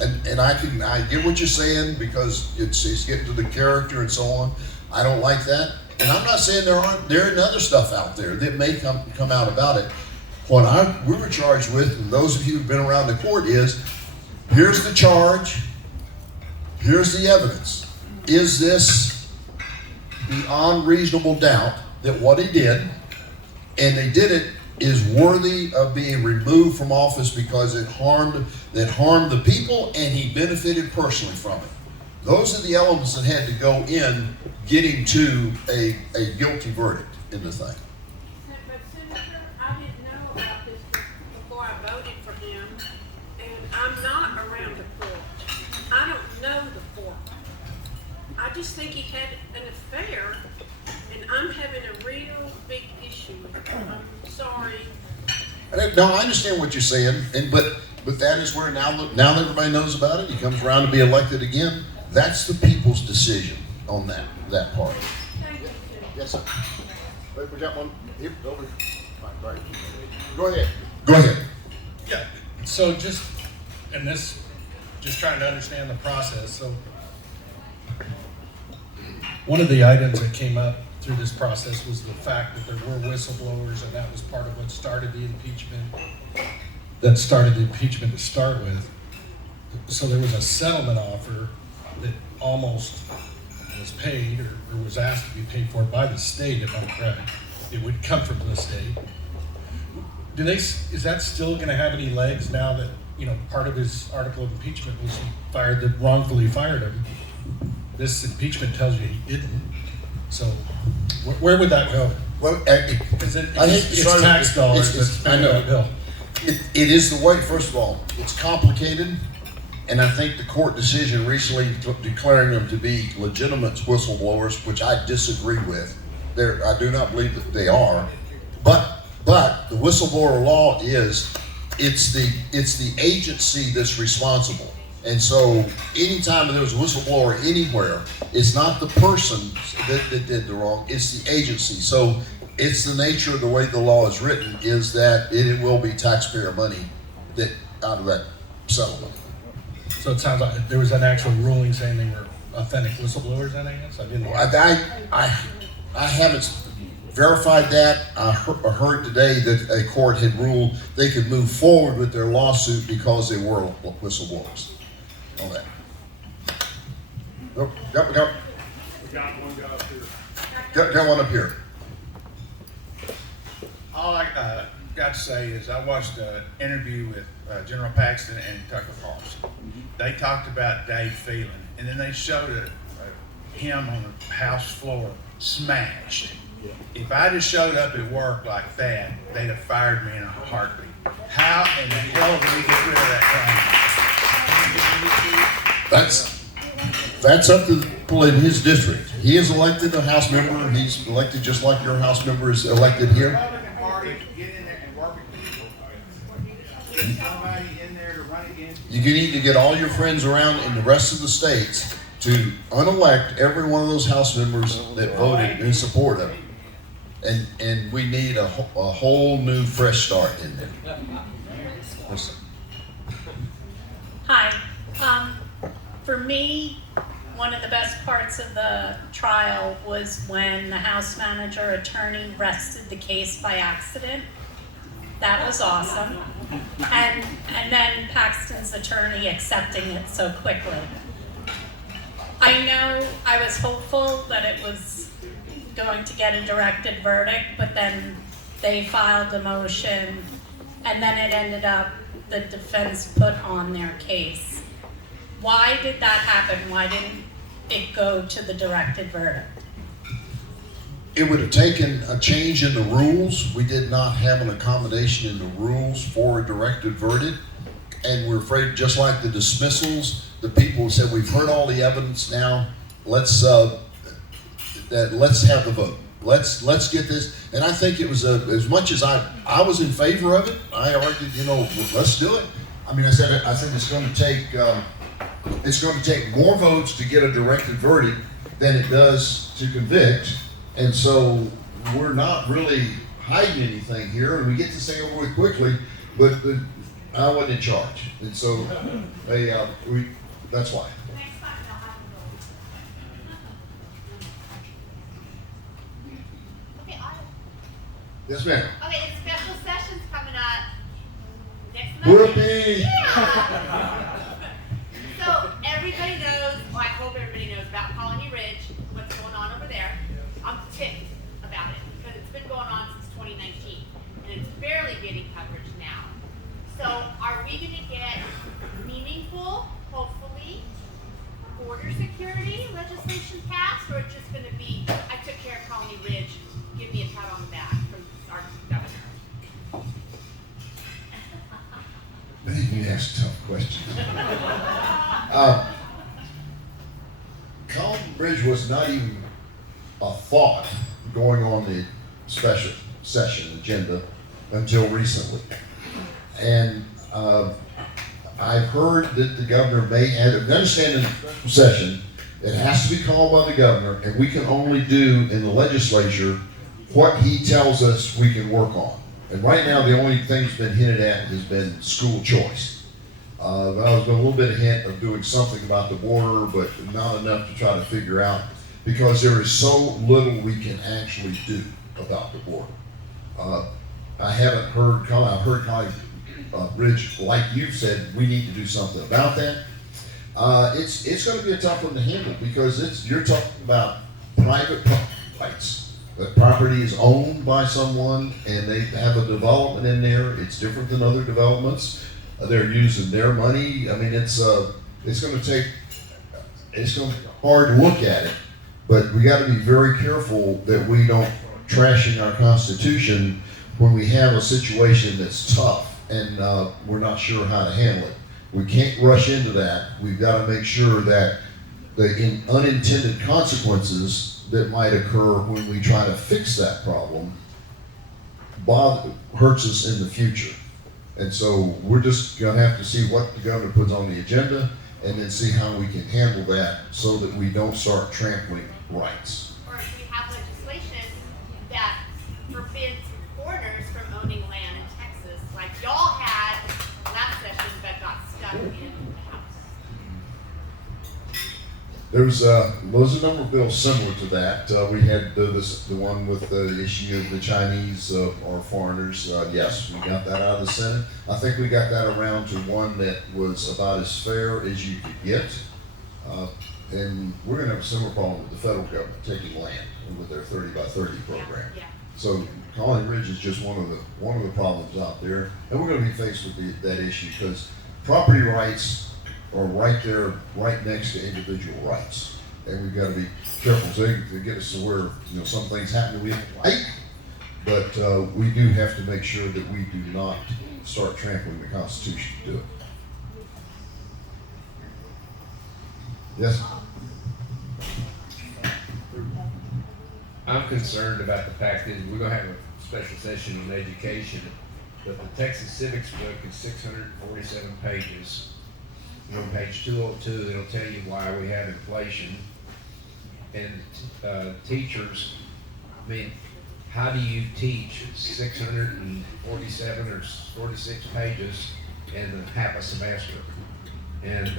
And I get what you're saying, because it's getting to the character and so on. I don't like that. And I'm not saying there isn't other stuff out there that may come out about it. What we were charged with, and those of you who've been around the court, is here's the charge, here's the evidence. Is this beyond reasonable doubt that what he did, and they did it, is worthy of being removed from office because it harmed the people and he benefited personally from it. Those are the elements that had to go in getting to a guilty verdict in the thing. But Senator, I didn't know about this before I voted for him, and I'm not around the court. I don't know the court. I just think he had an affair, and I'm having a real big issue with it. I'm sorry. No, I understand what you're saying, but that is where now that everybody knows about it, he comes around to be elected again. That's the people's decision on that part. Thank you, Senator. Yes, sir. Wait, we got one here, over. Right. Go ahead. Go ahead. Yeah, so just trying to understand the process. So one of the items that came up through this process was the fact that there were whistleblowers, and that was part of what started the impeachment. That started the impeachment to start with. So there was a settlement offer that almost was paid or was asked to be paid for by the state, if I'm correct. It would come from the state. Is that still going to have any legs now that, part of his article of impeachment was he wrongfully fired him? This impeachment tells you he didn't. So where would that go? Well, it's tax dollars that's spent on a bill. It is the way. First of all, it's complicated, and I think the court decision recently declaring them to be legitimate whistleblowers, which I disagree with. I do not believe that they are. But the whistleblower law is it's the agency that's responsible. And so anytime there's a whistleblower anywhere, it's not the person that did the wrong, it's the agency. So it's the nature of the way the law is written, is that it will be taxpayer money out of that settlement. So it sounds like there was an actual ruling saying they were authentic whistleblowers, then, I guess? I didn't know. I haven't verified that. I heard today that a court had ruled they could move forward with their lawsuit because they were whistleblowers. On that. Nope. Yep. We got one guy up here. Got one up here. All I got to say is I watched an interview with General Paxton and Tucker Carlson. They talked about Dave Phelan, and then they showed him on the House floor smashed. If I just showed up at work like that, they'd have fired me in a heartbeat. How in the hell do we get rid of that That's up to the people in his district. He is elected a House member. He's elected just like your House member is elected here. Republican Party get in there and work with people. Get somebody in there to run against. You need to get all your friends around in the rest of the states to unelect every one of those House members that voted in support of it. And we need a whole new fresh start in there. Listen. Hi. For me, one of the best parts of the trial was when the House manager attorney rested the case by accident. That was awesome. And then Paxton's attorney accepting it so quickly. I know I was hopeful that it was going to get a directed verdict, but then they filed a motion, and then it ended up the defense put on their case. Why did that happen? Why didn't it go to the directed verdict? It would have taken a change in the rules. We did not have an accommodation in the rules for a directed verdict. And we're afraid, just like the dismissals, the people said, we've heard all the evidence now, let's have the vote. Let's get this. And I think it was as much as I was in favor of it. I argued, let's do it. I mean, I said it's going to take more votes to get a directed verdict than it does to convict. And so we're not really hiding anything here, and we get this thing over with quickly. But I wasn't in charge, and so that's why. Yes, ma'am. Okay, it's special sessions coming up next Monday. Whoopee! Yeah. So everybody knows, well, I hope everybody knows about Colony Ridge, what's going on over there. I'm ticked about it because it's been going on since 2019 and it's barely getting coverage now. So are we going to get meaningful, hopefully, border security legislation passed, or it's just going to be, I took care of Colony Ridge, give me a pat on the back from our governor? You ask tough questions. Colony Bridge was not even a thought going on the special session agenda until recently. And I've heard that the governor may have, understand in the special session, it has to be called by the governor, and we can only do in the legislature what he tells us we can work on. And right now, the only thing that's been hinted at has been school choice. But I was a little bit of hint of doing something about the border, but not enough to try to figure out, because there is so little we can actually do about the border. I haven't heard, I've heard Colony Ridge, like you've said, we need to do something about that. It's going to be a tough one to handle, because you're talking about private rights. The property is owned by someone, and they have a development in there. It's different than other developments. They're using their money. I mean, it's going to be hard to look at it, but we got to be very careful that we don't trashing our Constitution when we have a situation that's tough and we're not sure how to handle it. We can't rush into that. We've got to make sure that the unintended consequences that might occur when we try to fix that problem hurts us in the future. And so we're just going to have to see what the governor puts on the agenda and then see how we can handle that so that we don't start trampling rights. Or if we have legislation that forbids foreigners from owning land in Texas, like y'all had last session but got stuck in the House. There's a number of bills similar to that. We had the one with the issue of the Chinese or foreigners. Yes, we got that out of the Senate. I think we got that around to one that was about as fair as you could get. And we're going to have a similar problem with the federal government taking land with their 30 by 30 program. Yeah. So Colony Ridge is just one of the problems out there, and we're going to be faced with that issue because property rights are right there, right next to individual rights, and we've got to be careful to get us to where some things happen we don't like, but we do have to make sure that we do not start trampling the Constitution to do it. Yes. I'm concerned about the fact that we're gonna have a special session on education, but the Texas Civics book is 647 pages. And on page 202, it'll tell you why we have inflation. And teachers, I mean, how do you teach 647 or 46 pages in half a semester? And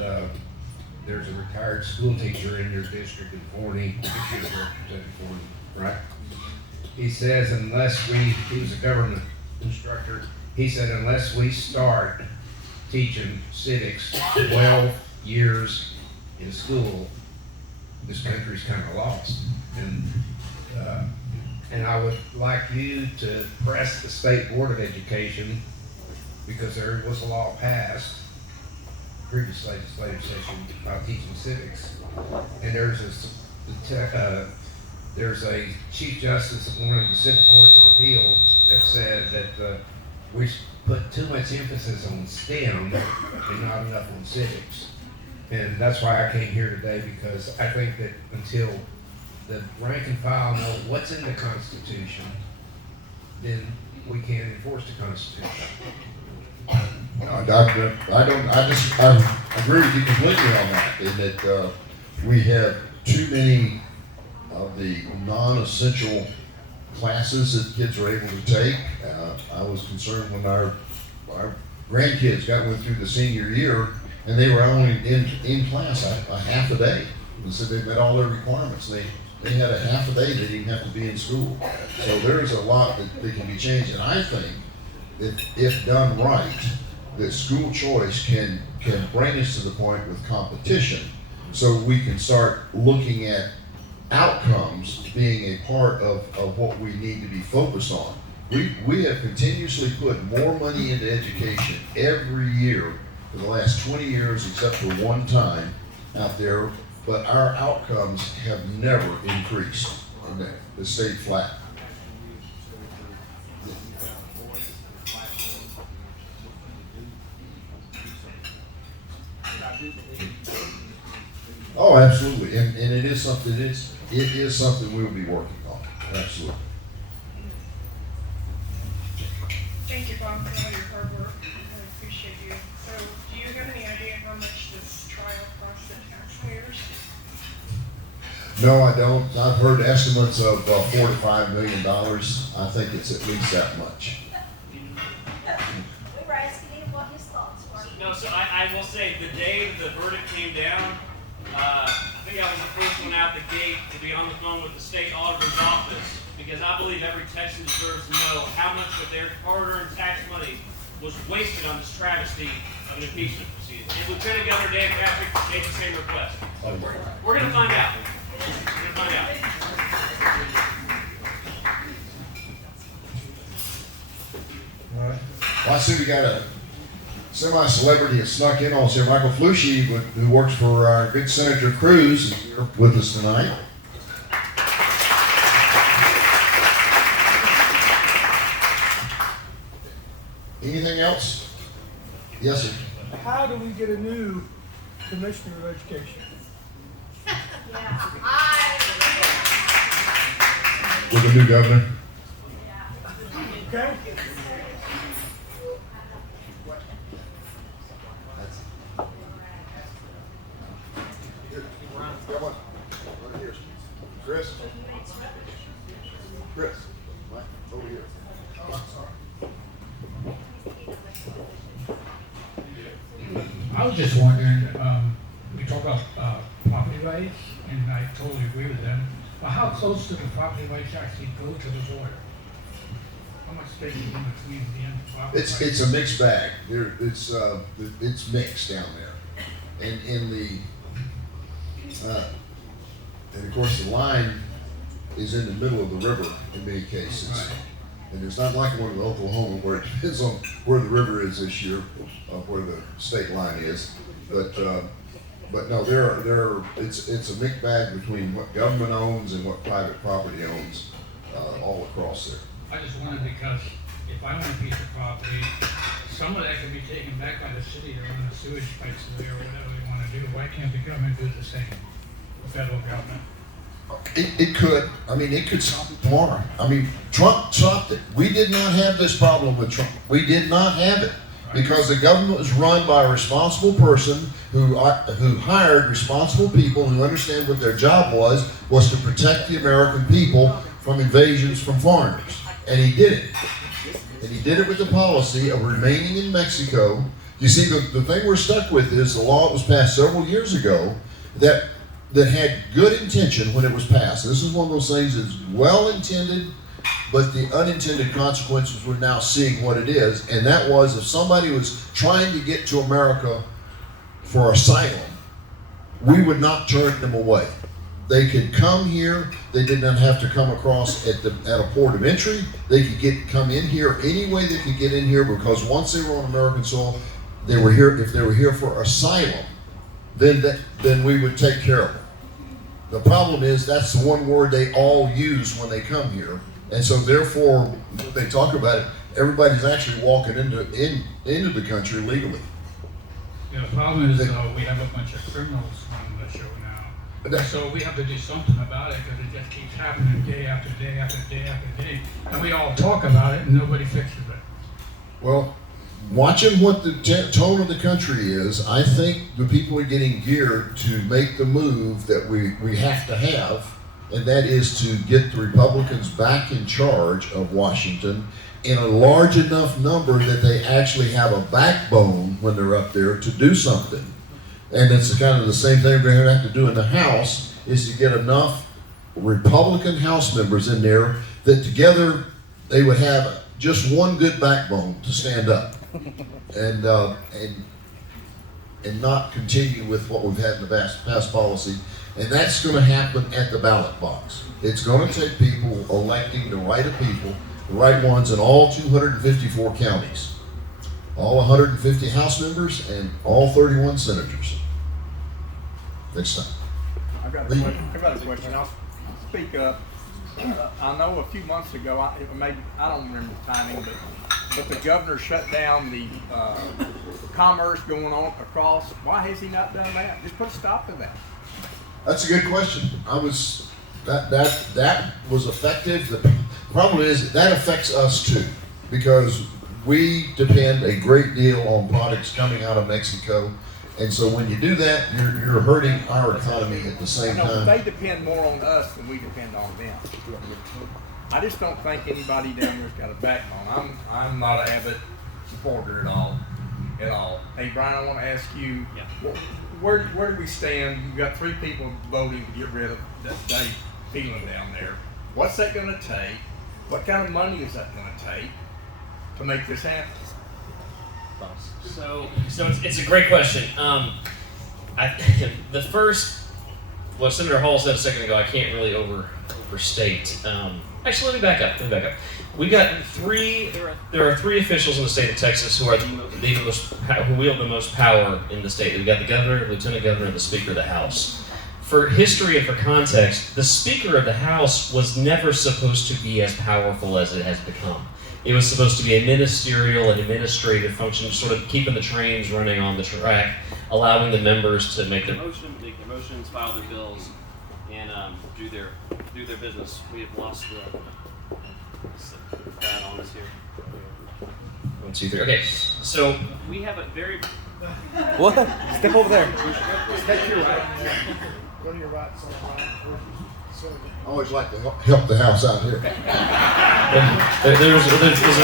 there's a retired school teacher in your district in Forney, right? He says he was a government instructor, he said unless we start teaching civics 12 years in school, this country's kind of lost. And I would like you to press the State Board of Education, because there was a law passed previous legislative session about teaching civics, and there's a Chief Justice of one of the Civic Courts of Appeal that said that we put too much emphasis on STEM and not enough on civics. And that's why I came here today, because I think that until the rank and file know what's in the Constitution, then we can't enforce the Constitution. No, I agree with you completely on that, in that we have too many of the non-essential classes that kids are able to take. I was concerned when our grandkids went through the senior year and they were only in class a half a day. And so they met all their requirements. They had a half a day they didn't have to be in school. So there's a lot that can be changed, and I think that if done right, that school choice can bring us to the point with competition, so we can start looking at outcomes being a part of what we need to be focused on. We have continuously put more money into education every year for the last 20 years, except for one time out there, but our outcomes have never increased. They stayed flat. Oh, absolutely, and it is something we'll be working on. Absolutely. Thank you, Bob, for all your hard work. I appreciate you. So, do you have any idea how much this trial cost the taxpayers? No, I don't. I've heard estimates of $4 to $5 million. I think it's at least that much. We were asking him what his thoughts were. No, so I will say, the day the verdict came down, I think I was the first one out the gate to be on the phone with the state auditor's office, because I believe every Texan deserves to know how much of their hard-earned tax money was wasted on this travesty of an impeachment proceeding. And Lieutenant Governor Dan Patrick made the same request. We're going to find out. We're going to find out. All right. Well, I see we got a semi-celebrity that snuck in on us here. Michael Flushy, who works for our good Senator Cruz, is here with us tonight. Anything else? Yes, sir. How do we get a new Commissioner of Education? With the new governor. Okay? Chris? Mike, over here. I was just wondering, we talk about property rights, and I totally agree with them, but how close do the property rights actually go to the border? How much space is in between the end property rights? It's a mixed bag. It's mixed down there, and of course the line is in the middle of the river in many cases. And it's not like one in Oklahoma where it depends on where the river is this year, where the state line is. But no, it's a mixed bag between what government owns and what private property owns all across there. I just wondered because if I own a piece of property, some of that can be taken back by the city to run the sewage pipes there or whatever they want to do. Why can't the government do the same? The federal government. It could. I mean, it could stop it tomorrow. I mean, Trump stopped it. We did not have this problem with Trump. We did not have it because the government was run by a responsible person who hired responsible people who understand what their job was to protect the American people from invasions from foreigners. And he did it. And he did it with the policy of remaining in Mexico. You see, the thing we're stuck with is the law that was passed several years ago that had good intention when it was passed. This is one of those things that's well intended, but the unintended consequences we're now seeing what it is. And that was if somebody was trying to get to America for asylum, we would not turn them away. They could come here. They did not have to come across at a port of entry. They could come in here any way they could get in here because once they were on American soil, they were here. If they were here for asylum, then we would take care of them. The problem is that's the one word they all use when they come here, and so therefore when they talk about it, everybody's actually walking into the country legally. Yeah, the problem is we have a bunch of criminals running the show now, so we have to do something about it because it just keeps happening day after day after day after day, and we all talk about it and nobody fixes it. Well, watching what the tone of the country is, I think the people are getting geared to make the move that we have to have, and that is to get the Republicans back in charge of Washington in a large enough number that they actually have a backbone when they're up there to do something. And it's kind of the same thing we're going to have to do in the House, is to get enough Republican House members in there that together they would have just one good backbone to stand up. And not continue with what we've had in the past policy. And that's going to happen at the ballot box. It's going to take people electing the right of people, the right ones in all 254 counties, all 150 House members, and all 31 senators. Next time. I've got a question. I'll speak up. I know a few months ago, I don't remember the timing, but the governor shut down the commerce going on across. Why has he not done that? Just put a stop to that. That's a good question. That was effective. The problem is that affects us too, because we depend a great deal on products coming out of Mexico. And so when you do that, you're hurting our economy at the same time. They depend more on us than we depend on them. I just don't think anybody down there's got a backbone. I'm not an Abbott supporter at all. Hey Brian, I want to ask you, where do we stand? You've got 3 people voting to get rid of that Dave Phelan down there. What's that going to take? What kind of money is that going to take to make this happen? So it's a great question. What Senator Hall said a second ago, I can't really overstate. Actually, let me back up. We got there are 3 officials in the state of Texas who are who wield the most power in the state. We got the governor, lieutenant governor, and the speaker of the House. For history and for context, the speaker of the House was never supposed to be as powerful as it has become. It was supposed to be a ministerial and administrative function, sort of keeping the trains running on the track, allowing the members to make their motions, file their bills, and do their business. We have lost that on us here. 1, 2, 3. Okay, so we have a very What? Step over there. Step your right. Go to your right. I always like to help the House out here. There's a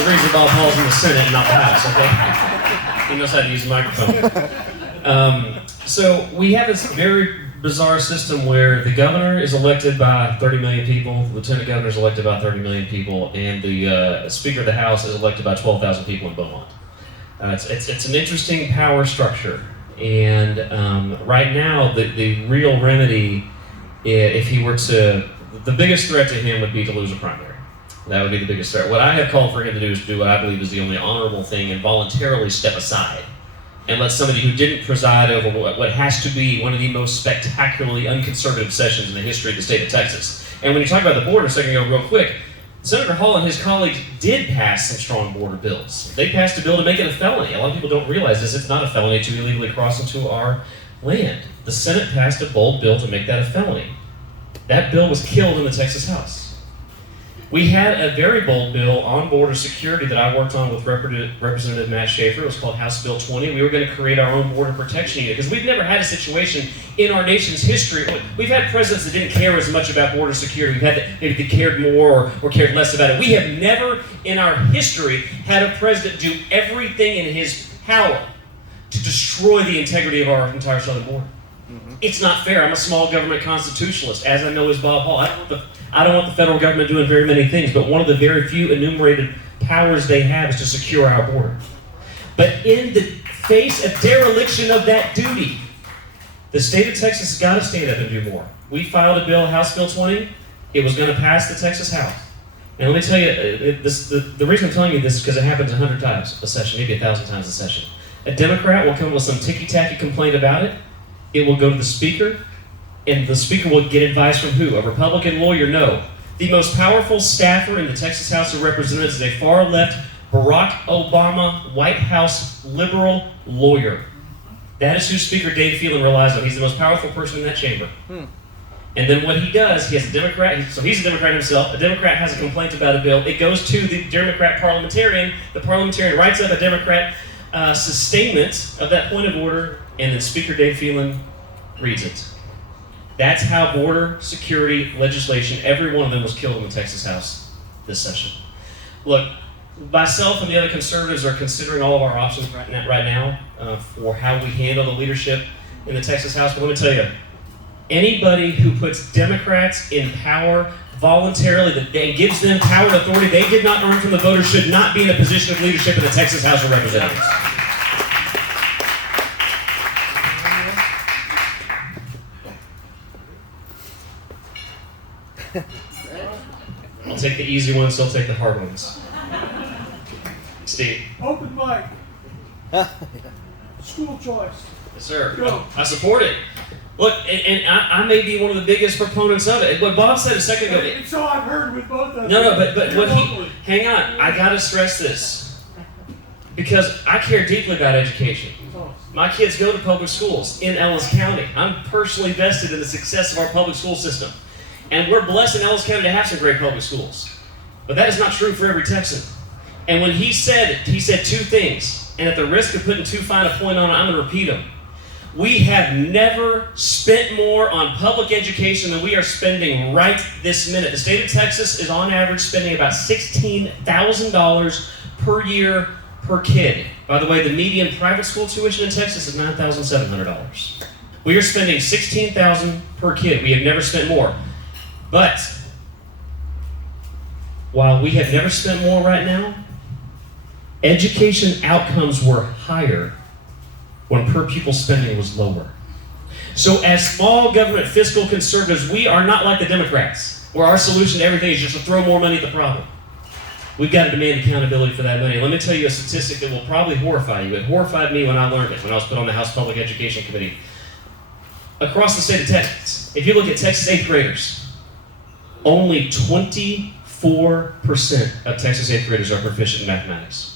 reason Bob Paul's in the Senate and not the House, okay? He knows how to use a microphone. So we have this very bizarre system where the governor is elected by 30 million people, the lieutenant governor is elected by 30 million people, and the Speaker of the House is elected by 12,000 people in Beaumont. It's an interesting power structure, and right now the real remedy, if he were to, the biggest threat to him would be to lose a primary. That would be the biggest threat. What I have called for him to do is do what I believe is the only honorable thing and voluntarily step aside and let somebody who didn't preside over what has to be one of the most spectacularly unconservative sessions in the history of the state of Texas. And when you talk about the border, a second ago, real quick, Senator Hall and his colleagues did pass some strong border bills. They passed a bill to make it a felony. A lot of people don't realize this. It's not a felony to illegally cross into our land. The Senate passed a bold bill to make that a felony. That bill was killed in the Texas House. We had a very bold bill on border security that I worked on with Representative Matt Schaefer. It was called House Bill 20. We were going to create our own border protection unit because we've never had a situation in our nation's history. We've had presidents that didn't care as much about border security. We've had that maybe they cared more or cared less about it. We have never in our history had a president do everything in his power to destroy the integrity of our entire southern border. It's not fair. I'm a small government constitutionalist, as I know is Bob Hall. I don't want the federal government doing very many things, but one of the very few enumerated powers they have is to secure our border. But in the face of dereliction of that duty, the state of Texas has got to stand up and do more. We filed a bill, House Bill 20. It was going to pass the Texas House. And let me tell you, the reason I'm telling you this is because it happens 100 times a session, maybe 1,000 times a session. A Democrat will come with some ticky-tacky complaint about it. It will go to the Speaker, and the Speaker will get advice from who? A Republican lawyer? No. The most powerful staffer in the Texas House of Representatives is a far-left Barack Obama White House liberal lawyer. That is who Speaker Dave Phelan relies on. He's the most powerful person in that chamber. And then what he does, he has a Democrat, so he's a Democrat himself. A Democrat has a complaint about a bill. It goes to the Democrat parliamentarian. The parliamentarian writes up a Democrat sustainment of that point of order, and then Speaker Dave Phelan reads it. That's how border security legislation, every one of them was killed in the Texas House this session. Look, myself and the other conservatives are considering all of our options right now for how we handle the leadership in the Texas House. But let me tell you, anybody who puts Democrats in power voluntarily and gives them power and authority they did not earn from the voters should not be in a position of leadership in the Texas House of Representatives. I'll take the easy ones, so I'll take the hard ones. Steve. Open mic. School choice. Yes, sir. Go. I support it. Look, and I may be one of the biggest proponents of it. What Bob said a second ago. It's all I've heard with both of them. No, but what hang on. I gotta stress this. Because I care deeply about education. My kids go to public schools in Ellis County. I'm personally vested in the success of our public school system. And we're blessed in Ellis County to have some great public schools. But that is not true for every Texan. And when he said two things. And at the risk of putting too fine a point on it, I'm going to repeat them. We have never spent more on public education than we are spending right this minute. The state of Texas is on average spending about $16,000 per year per kid. By the way, the median private school tuition in Texas is $9,700. We are spending $16,000 per kid. We have never spent more. But while we have never spent more right now, education outcomes were higher when per pupil spending was lower. So as small government fiscal conservatives, we are not like the Democrats, where our solution to everything is just to throw more money at the problem. We've got to demand accountability for that money. Let me tell you a statistic that will probably horrify you. It horrified me when I learned it, when I was put on the House Public Education Committee. Across the state of Texas, if you look at Texas 8th graders, only 24% of Texas 8th graders are proficient in mathematics.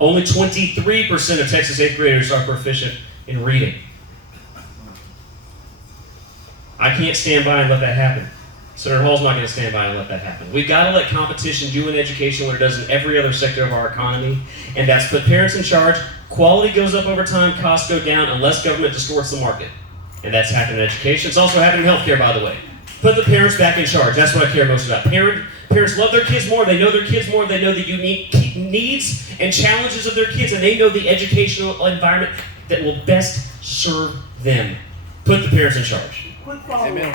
Only 23% of Texas 8th graders are proficient in reading. I can't stand by and let that happen. Senator Hall's not going to stand by and let that happen. We've got to let competition do in education what it does in every other sector of our economy, and that's put parents in charge. Quality goes up over time, costs go down unless government distorts the market. And that's happened in education. It's also happened in healthcare, by the way. Put the parents back in charge. That's what I care most about. Parents love their kids more. They know their kids more. They know the unique needs and challenges of their kids, and they know the educational environment that will best serve them. Put the parents in charge. Quick follow-up.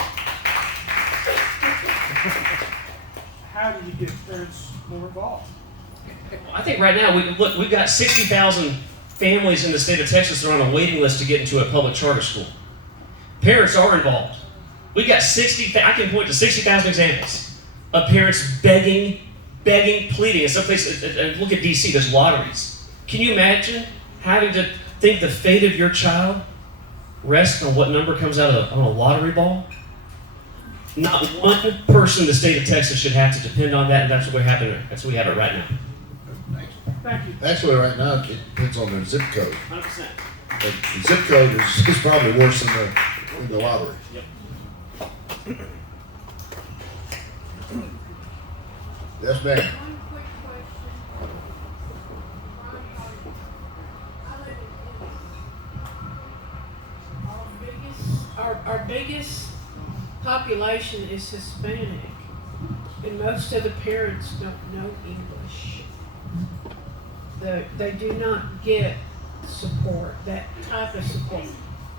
How do you get parents more involved? I think right now, we've got 60,000 families in the state of Texas that are on a waiting list to get into a public charter school. Parents are involved. We got I can point to 60,000 examples of parents begging, pleading. In some places, and look at DC, there's lotteries. Can you imagine having to think the fate of your child rests on what number comes out on a lottery ball? Not one person in the state of Texas should have to depend on that, and that's what we have it right now. Thank you. Actually, right now, it depends on their zip code. 100%. The zip code is probably worse than the lottery. Yep. Yes, ma'am. One quick question. Our biggest population is Hispanic, and most of the parents don't know English. They do not get support, that type of support.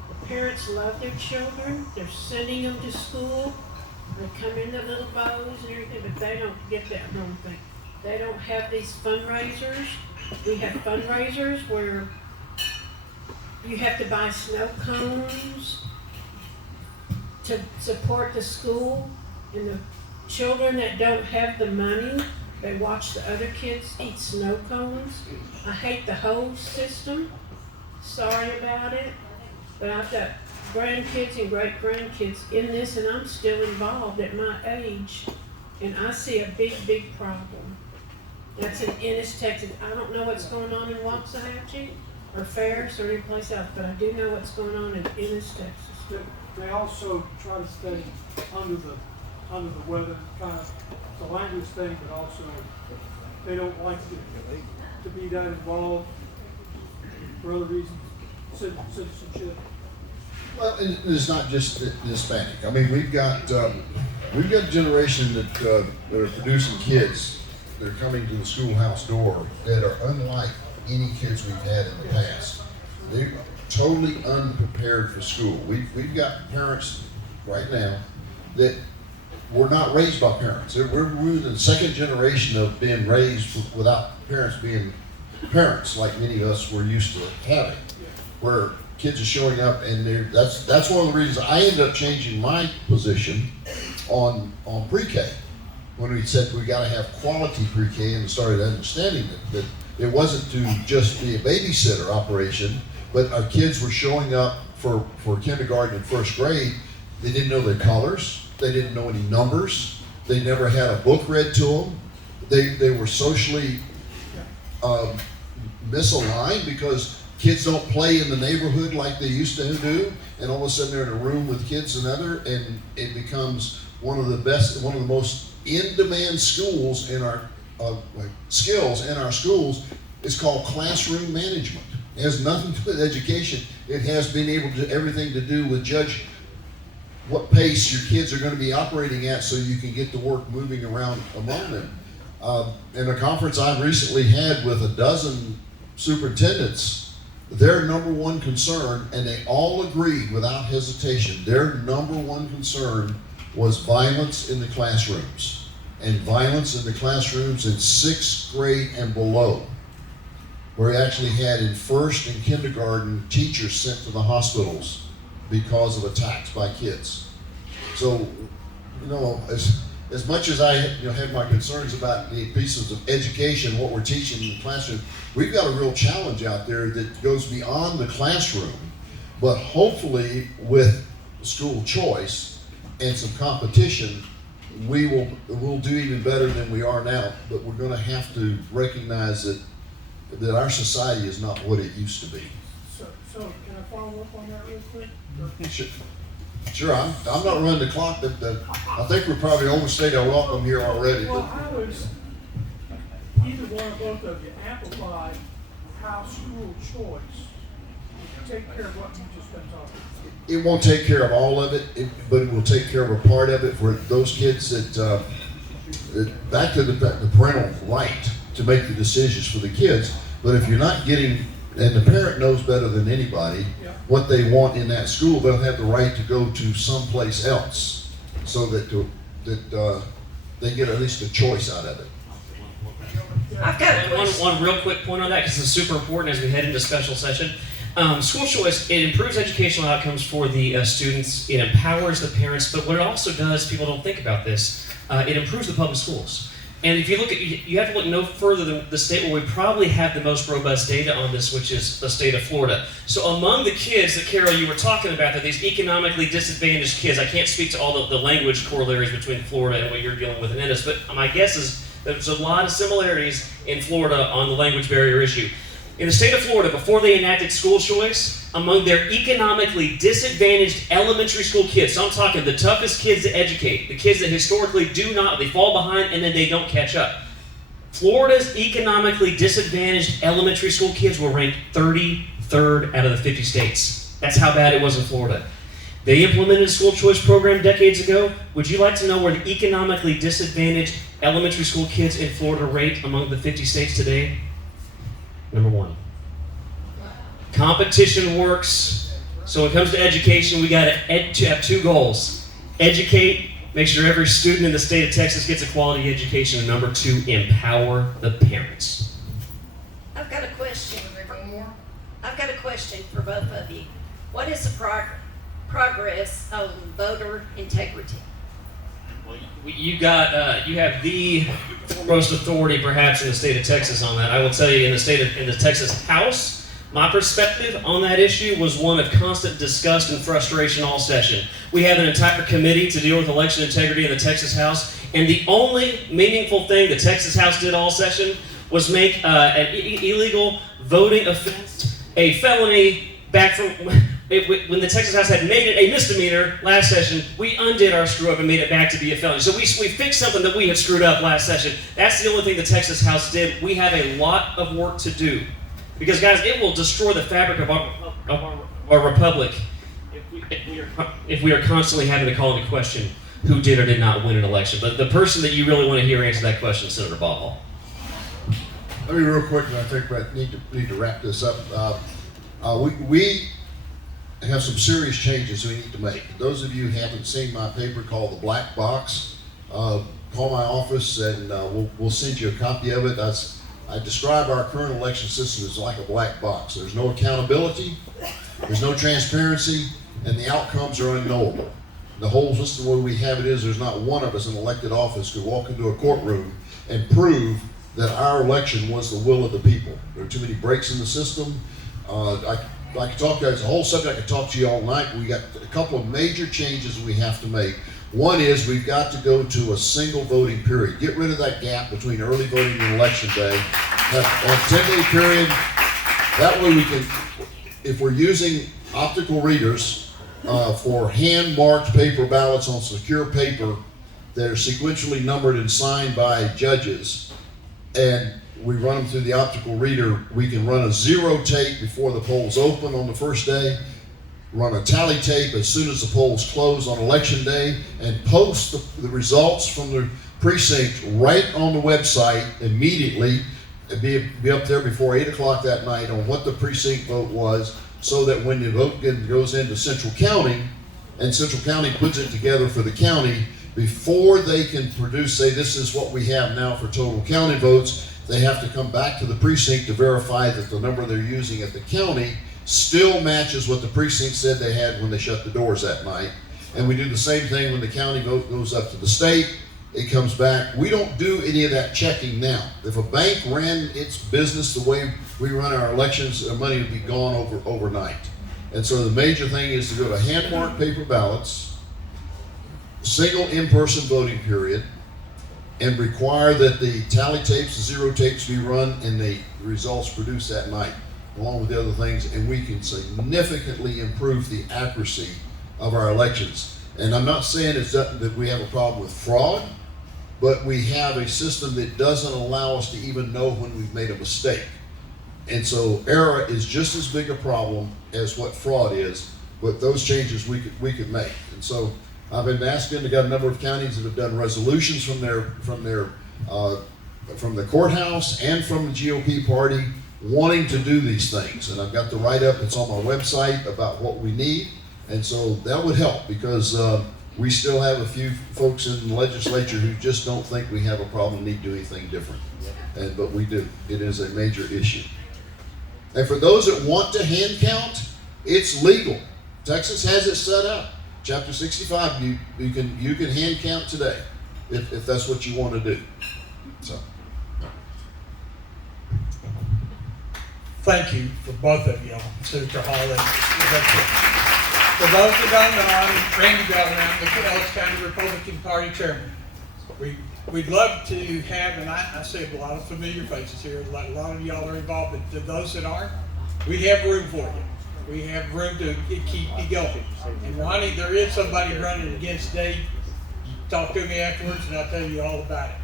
The parents love their children, they're sending them to school, they come in their little bows and everything, but they don't get that home thing. They don't have these fundraisers. We have fundraisers where you have to buy snow cones to support the school, and the children that don't have the money, they watch the other kids eat snow cones. I hate the whole system. Sorry about it, but I've got grandkids and great-grandkids in this, and I'm still involved at my age, and I see a big problem. That's in Ennis, Texas. I don't know what's going on in Waxahachie or Ferris or anyplace else, but I do know what's going on in Ennis, Texas. They also try to stay under the weather, kind of the language thing, but also they don't like to be that involved for other reasons, citizenship. Well, it's not just the Hispanic. I mean, we've got a generation that are producing kids that are coming to the schoolhouse door that are unlike any kids we've had in the past. They're totally unprepared for school. We've got parents right now that were not raised by parents. We're in the second generation of being raised without parents being parents, like many of us were used to having, where kids are showing up, and that's one of the reasons I ended up changing my position on pre-K. When we said we got to have quality pre-K, and started understanding that it wasn't to just be a babysitter operation, but our kids were showing up for kindergarten and first grade. They didn't know their colors. They didn't know any numbers. They never had a book read to them. They were socially misaligned because kids don't play in the neighborhood like they used to do, and all of a sudden they're in a room with kids and it becomes one of the most in-demand schools in our skills in our schools. It's called classroom management. It has nothing to do with education. It has been able to everything to do with judge what pace your kids are going to be operating at, so you can get the work moving around among them. In a conference I recently had with a dozen superintendents, their number one concern, and they all agreed without hesitation, their number one concern was violence in the classrooms, and violence in the classrooms in 6th grade and below, where we actually had in first and kindergarten teachers sent to the hospitals because of attacks by kids. So, as much as I have my concerns about the pieces of education, what we're teaching in the classroom, we've got a real challenge out there that goes beyond the classroom. But hopefully with school choice and some competition, we'll do even better than we are now. But we're going to have to recognize that our society is not what it used to be. So can I follow up on that real quick? Sure, I'm not running the clock. I think we're probably overstayed our welcome here already. Well, I was, either one or both of you amplified how school choice take care of what you just been talking about. It won't take care of all of it, but it will take care of a part of it for those kids that back to the parental right to make the decisions for the kids. But if you're not getting, and the parent knows better than anybody what they want in that school, they'll have the right to go to someplace else, so that they get at least a choice out of it. I've got one real quick point on that, because it's super important as we head into special session. School choice, it improves educational outcomes for the students, it empowers the parents, but what it also does, people don't think about this, it improves the public schools. And if you look at, you have to look no further than the state where we probably have the most robust data on this, which is the state of Florida. So among the kids that, Carol, you were talking about, that these economically disadvantaged kids, I can't speak to all the language corollaries between Florida and what you're dealing with in Ennis, but my guess is there's a lot of similarities in Florida on the language barrier issue. In the state of Florida, before they enacted school choice, among their economically disadvantaged elementary school kids, so I'm talking the toughest kids to educate, the kids that historically they fall behind and then they don't catch up. Florida's economically disadvantaged elementary school kids were ranked 33rd out of the 50 states. That's how bad it was in Florida. They implemented a school choice program decades ago. Would you like to know where the economically disadvantaged elementary school kids in Florida rate among the 50 states today? Number 1. Competition works. So when it comes to education, we got to have 2 goals. Educate, make sure every student in the state of Texas gets a quality education. And number 2, empower the parents. I've got a question. I've got a question for both of you. What is the progress on voter integrity? Well, you have the foremost authority, perhaps, in the state of Texas on that. I will tell you, in the Texas House, my perspective on that issue was one of constant disgust and frustration all session. We have an entire committee to deal with election integrity in the Texas House, and the only meaningful thing the Texas House did all session was make an illegal voting offense a felony back from when the Texas House had made it a misdemeanor last session. We undid our screw up and made it back to be a felony. So we fixed something that we had screwed up last session. That's the only thing the Texas House did. We have a lot of work to do. Because, guys, it will destroy the fabric of our republic if we are constantly having to call into question who did or did not win an election. But the person that you really want to hear answer that question is Senator Ball. Let me real quick, and I think we need to wrap this up. We have some serious changes we need to make. Those of you who haven't seen my paper called The Black Box, call my office and we'll send you a copy of it. I describe our current election system as like a black box. There's no accountability, there's no transparency, and the outcomes are unknowable. The whole system, the way we have it is, there's not one of us in elected office could walk into a courtroom and prove that our election was the will of the people. There are too many breaks in the system. I could talk to you, it's a whole subject I could talk to you all night. We got a couple of major changes we have to make. One is we've got to go to a single voting period. Get rid of that gap between early voting and election day. Have a 10-day period. That way we can, if we're using optical readers for hand-marked paper ballots on secure paper that are sequentially numbered and signed by judges, and we run them through the optical reader, we can run a zero tape before the polls open on the first day, run a tally tape as soon as the polls close on election day, and post the results from the precinct right on the website immediately, and be up there before 8 o'clock that night on what the precinct vote was, so that when the vote goes into Central County, and Central County puts it together for the county, before they can produce, say this is what we have now for total county votes, they have to come back to the precinct to verify that the number they're using at the county still matches what the precinct said they had when they shut the doors that night. And we do the same thing when the county vote goes up to the state, it comes back. We don't do any of that checking now. If a bank ran its business the way we run our elections, their money would be gone overnight. And so the major thing is to go to hand-marked paper ballots, single in-person voting period, and require that the tally tapes, the zero tapes be run and the results produced that night, along with the other things, and we can significantly improve the accuracy of our elections. And I'm not saying that we have a problem with fraud, but we have a system that doesn't allow us to even know when we've made a mistake. And so error is just as big a problem as what fraud is, but those changes we could make. And so I've been asking, I got a number of counties that have done resolutions from the courthouse and from the GOP party wanting to do these things. And I've got the write-up that's on my website about what we need. And so that would help, because we still have a few folks in the legislature who just don't think we have a problem, need to do anything different. But we do. It is a major issue. And for those that want to hand count, it's legal. Texas has it set up. Chapter 65, you can hand count today if that's what you want to do. So. Thank you for both of y'all, Senator Hall and for those that don't know, I'm Randy Bell, I'm the Ellis County Republican Party Chairman. We'd love to have, and I see a lot of familiar faces here, a lot of y'all are involved, but to those that aren't, we have room for you. We have room to keep you going. And Ronnie, there is somebody running against Dave. Talk to me afterwards and I'll tell you all about it.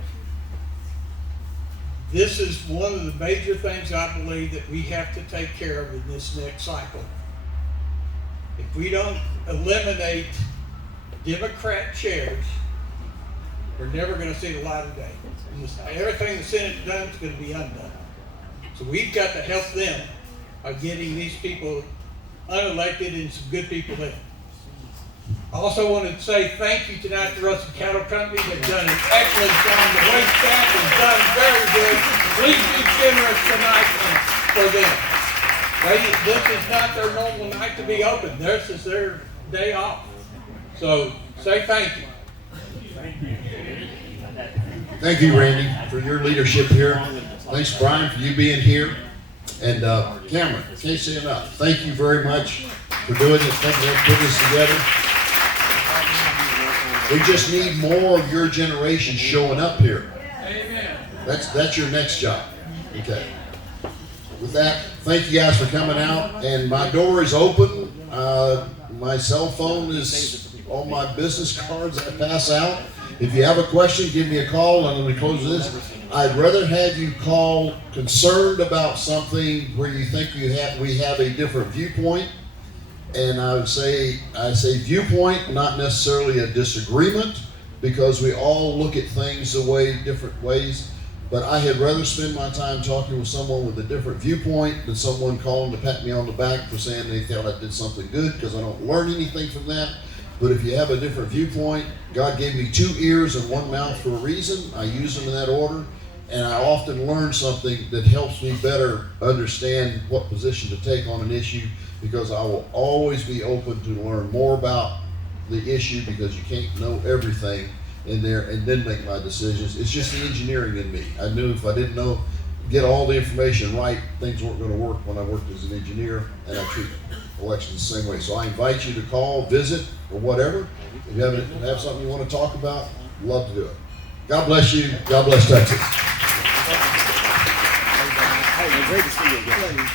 This is one of the major things I believe that we have to take care of in this next cycle. If we don't eliminate Democrat chairs, we're never going to see the light of day. Everything the Senate's done is going to be undone. So we've got to help them by getting these people unelected and some good people in. I also want to say thank you tonight to Russell Cattle Company. They've done an excellent job. The wait staff has done very good. Please be generous tonight for them. This is not their normal night to be open. This is their day off. So say thank you. Thank you. Thank you, Randy, for your leadership here. Thanks, Brian, for you being here. And Cameron, can't say enough. Thank you very much for doing this, putting this together. We just need more of your generation showing up here. Amen. That's your next job. Okay. With that, thank you guys for coming out. And my door is open. My cell phone is on my business cards I pass out. If you have a question, give me a call. And when we close this, I'd rather have you call concerned about something where you think we have a different viewpoint. And I say viewpoint, not necessarily a disagreement, because we all look at things different ways. But I had rather spend my time talking with someone with a different viewpoint than someone calling to pat me on the back for saying they thought I did something good, because I don't learn anything from that. But if you have a different viewpoint, God gave me 2 ears and 1 mouth for a reason. I use them in that order. And I often learn something that helps me better understand what position to take on an issue, because I will always be open to learn more about the issue, because you can't know everything in there and then make my decisions. It's just the engineering in me. I knew if I didn't get all the information right, things weren't going to work when I worked as an engineer, and I treat elections the same way. So I invite you to call, visit, or whatever. If you have something you want to talk about, love to do it. God bless you. God bless Texas. Hey, great to see you again.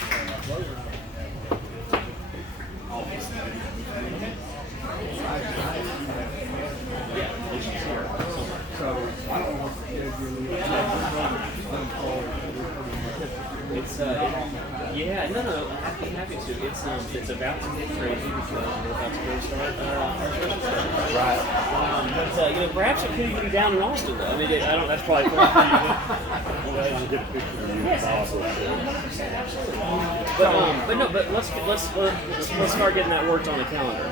Yeah, no, happy to. It's about to get crazy because we're about to go start our special session. Right. But perhaps it could even be down in Austin though. I mean, that's probably fun. But let's start getting that worked on the calendar.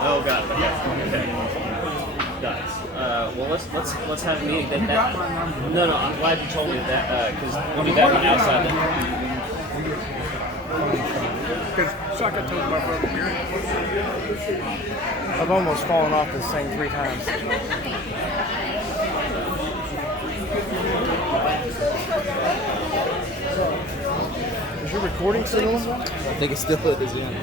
Oh, got it. Okay. Got it. Well, let's have a meeting. No, I'm glad you told me that because we'll do that one outside. Because like I told my brother here, I've almost fallen off this thing 3 times. Is your recording still on? I think it's still at the end.